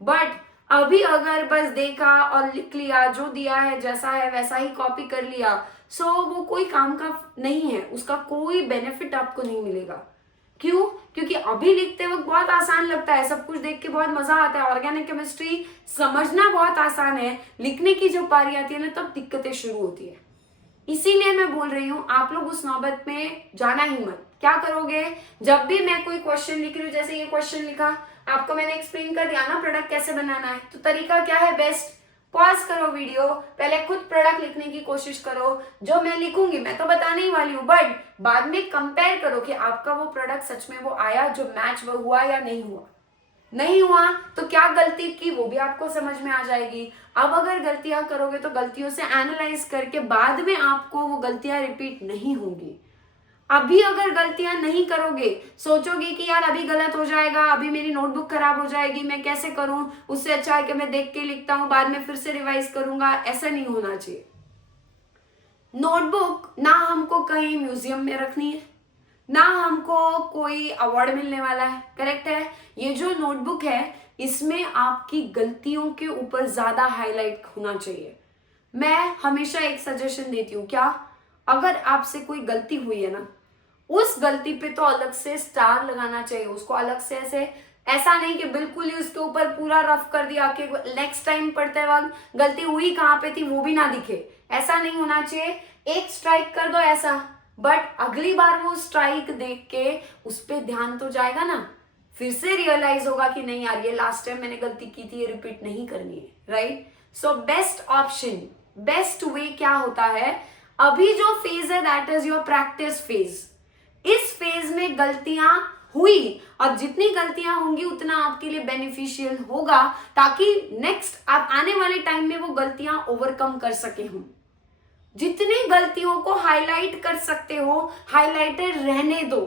but अभी अगर बस देखा और लिख लिया, जो दिया है जैसा है वैसा ही कॉपी कर लिया, सो वो कोई काम का नहीं है, उसका कोई बेनिफिट आपको नहीं मिलेगा। क्यों? क्योंकि अभी लिखते वक्त बहुत आसान लगता है, सब कुछ देख के बहुत मजा आता है, ऑर्गेनिक केमिस्ट्री समझना बहुत आसान है, लिखने की जो पारी आती है ना तब दिक्कतें शुरू होती है। इसीलिए मैं बोल रही हूँ आप लोग उस नौबत में जाना ही मत। क्या करोगे, जब भी मैं कोई क्वेश्चन लिख रही हूँ, जैसे ये क्वेश्चन लिखा, आपको मैंने एक्सप्लेन कर दिया ना प्रोडक्ट कैसे बनाना है, तो तरीका क्या है बेस्ट, पॉज करो वीडियो, पहले खुद प्रोडक्ट लिखने की कोशिश करो, जो मैं लिखूंगी मैं तो बताने ही वाली हूँ, बट बाद में कंपेयर करो कि आपका वो प्रोडक्ट सच में वो आया जो मैच वो हुआ या नहीं हुआ। नहीं हुआ तो क्या गलती की वो भी आपको समझ में आ जाएगी। अब अगर गलतियां करोगे तो गलतियों से एनालाइज करके बाद में आपको वो गलतियां रिपीट नहीं होंगी। अभी अगर गलतियां नहीं करोगे, सोचोगे कि यार अभी गलत हो जाएगा, अभी मेरी नोटबुक खराब हो जाएगी, मैं कैसे करूं, उससे अच्छा है कि मैं देख के लिखता हूं, बाद में फिर से रिवाइज करूंगा, ऐसा नहीं होना चाहिए। नोटबुक ना हमको कहीं म्यूजियम में रखनी है, ना हमको कोई अवार्ड मिलने वाला है, करेक्ट है। ये जो नोटबुक है इसमें आपकी गलतियों के ऊपर ज्यादा हाईलाइट होना चाहिए। मैं हमेशा एक सजेशन देती हूँ, क्या, अगर आपसे कोई गलती हुई है ना, उस गलती पे तो अलग से स्टार लगाना चाहिए, उसको अलग से ऐसा नहीं कि बिल्कुल ही उसके ऊपर पूरा रफ कर दिया कि नेक्स्ट टाइम पढ़ते वक्त गलती हुई कहाँ पे थी वो भी ना दिखे, ऐसा नहीं होना चाहिए। एक स्ट्राइक कर दो ऐसा, बट अगली बार वो स्ट्राइक देख के उस पर ध्यान तो जाएगा ना, फिर से रियलाइज होगा कि नहीं यार ये लास्ट टाइम मैंने गलती की थी, ये रिपीट नहीं करनी है, right. So best option, best way क्या होता है, अभी जो फेज है that is your practice phase. इस फेज में गलतियां हुई, और जितनी गलतियां होंगी उतना आपके लिए बेनिफिशियल होगा, ताकि नेक्स्ट आप आने वाले टाइम में वो गलतियां ओवरकम कर सके हम। जितनी गलतियों को हाईलाइट कर सकते हो हाईलाइटेड रहने दो।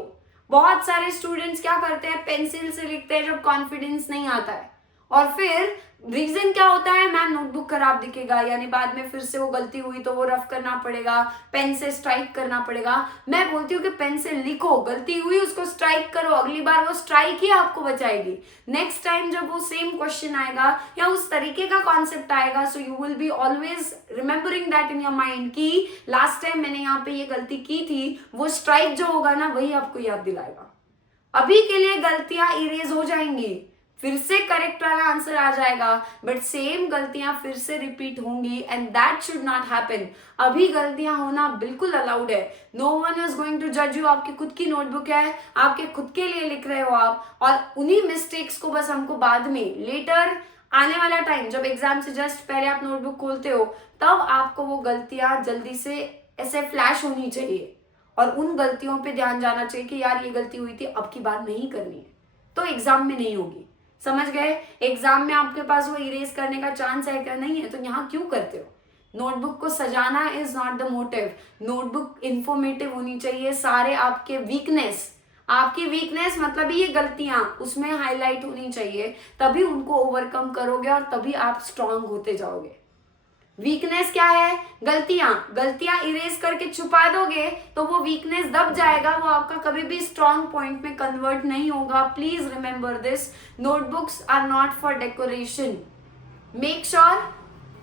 बहुत सारे स्टूडेंट्स क्या करते हैं, पेंसिल से लिखते हैं जब कॉन्फिडेंस नहीं आता है, और फिर रीजन क्या होता है, मैम नोटबुक खराब दिखेगा, यानी बाद में फिर से वो गलती हुई तो वो रफ करना पड़ेगा, पेन से स्ट्राइक करना पड़ेगा। मैं बोलती हूँ कि पेन से लिखो, गलती हुई उसको स्ट्राइक करो, अगली बार वो स्ट्राइक ही आपको बचाएगी। नेक्स्ट टाइम जब वो सेम क्वेश्चन आएगा या उस तरीके का कॉन्सेप्ट आएगा, so you will be always remembering that in your mind कि लास्ट टाइम मैंने यहाँ पे ये गलती की थी, वो स्ट्राइक जो होगा ना वही आपको याद दिलाएगा। अभी के लिए गलतियां इरेज हो जाएंगी, फिर से करेक्ट वाला आंसर आ जाएगा, बट सेम गलतियां फिर से रिपीट होंगी, and that should not happen. अभी गलतियां होना बिल्कुल अलाउड है, no one is going to जज यू। आपकी खुद की नोटबुक है, आपके खुद के लिए लिख रहे हो आप, और उन्हीं मिस्टेक्स को बस हमको बाद में लेटर आने वाला टाइम, जब एग्जाम से जस्ट पहले आप नोटबुक खोलते हो, तब आपको वो गलतियां जल्दी से ऐसे फ्लैश होनी चाहिए, और उन गलतियों पे ध्यान जाना चाहिए कि यार ये गलती हुई थी, अब की बात नहीं करनी है, तो एग्जाम में नहीं होगी। समझ गए, एग्जाम में आपके पास वो इरेज करने का चांस है क्या, नहीं है, तो यहाँ क्यों करते हो। नोटबुक को सजाना is not the motive, notebook informative होनी चाहिए। सारे आपके वीकनेस, आपकी वीकनेस मतलब ये गलतियां उसमें हाईलाइट होनी चाहिए, तभी उनको ओवरकम करोगे और तभी आप स्ट्रांग होते जाओगे। वीकनेस क्या है, गलतियां, गलतियां इरेज करके छुपा दोगे तो वो वीकनेस दब जाएगा, वो आपका कभी भी स्ट्रॉन्ग पॉइंट में कन्वर्ट नहीं होगा। Please remember this, notebooks are not for decoration. Make sure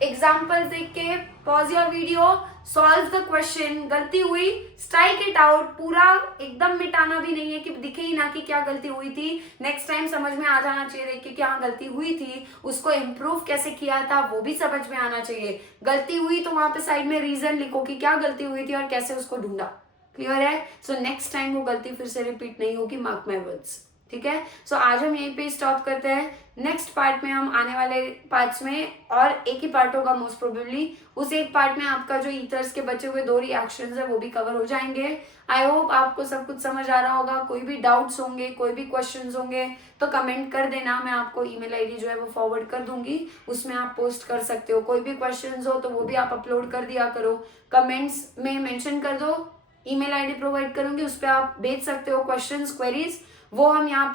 example देख के pause your video, solve the question. गलती हुई, स्ट्राइक इट आउट, पूरा एकदम मिटाना भी नहीं है कि दिखे ही ना कि क्या गलती हुई थी। नेक्स्ट टाइम समझ में आ जाना चाहिए देख के क्या गलती हुई थी, उसको इम्प्रूव कैसे किया था वो भी समझ में आना चाहिए। गलती हुई तो वहां पे साइड में रीजन लिखो कि क्या गलती हुई थी और कैसे उसको ढूंढा। क्लियर है, सो नेक्स्ट टाइम वो गलती फिर से रिपीट नहीं होगी, मार्क माय वर्ड्स। ठीक है, सो आज हम यहीं पे स्टॉप करते हैं। नेक्स्ट पार्ट में हम आने वाले पार्ट्स में, और एक ही पार्ट होगा मोस्ट प्रोबेबली, उस एक पार्ट में आपका जो ईथर्स के बचे हुए 2 रिएक्शंस है वो भी कवर हो जाएंगे। आई होप आपको सब कुछ समझ आ रहा होगा। कोई भी डाउट्स होंगे, कोई भी क्वेश्चंस होंगे तो कमेंट कर देना, मैं आपको ईमेल आईडी जो है वो फॉरवर्ड कर दूंगी, उसमें आप पोस्ट कर सकते हो। कोई भी क्वेश्चंस हो तो वो भी आप अपलोड कर दिया करो, कमेंट्स में मेंशन कर दो, ईमेल आईडी प्रोवाइड करूंगी, उस पर आप भेज सकते हो क्वेश्चंस, क्वेरीज, वो हम यहाँ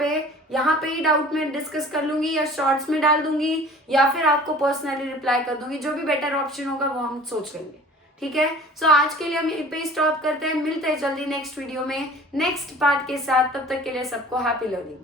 पे ही डाउट में डिस्कस कर लूंगी, या शॉर्ट्स में डाल दूंगी, या फिर आपको पर्सनली रिप्लाई कर दूंगी, जो भी बेटर ऑप्शन होगा वो हम सोच लेंगे। ठीक है, सो आज के लिए हम यहीं पे स्टॉप करते हैं, मिलते हैं जल्दी नेक्स्ट वीडियो में नेक्स्ट पार्ट के साथ। तब तक के लिए सबको हैप्पी लर्निंग।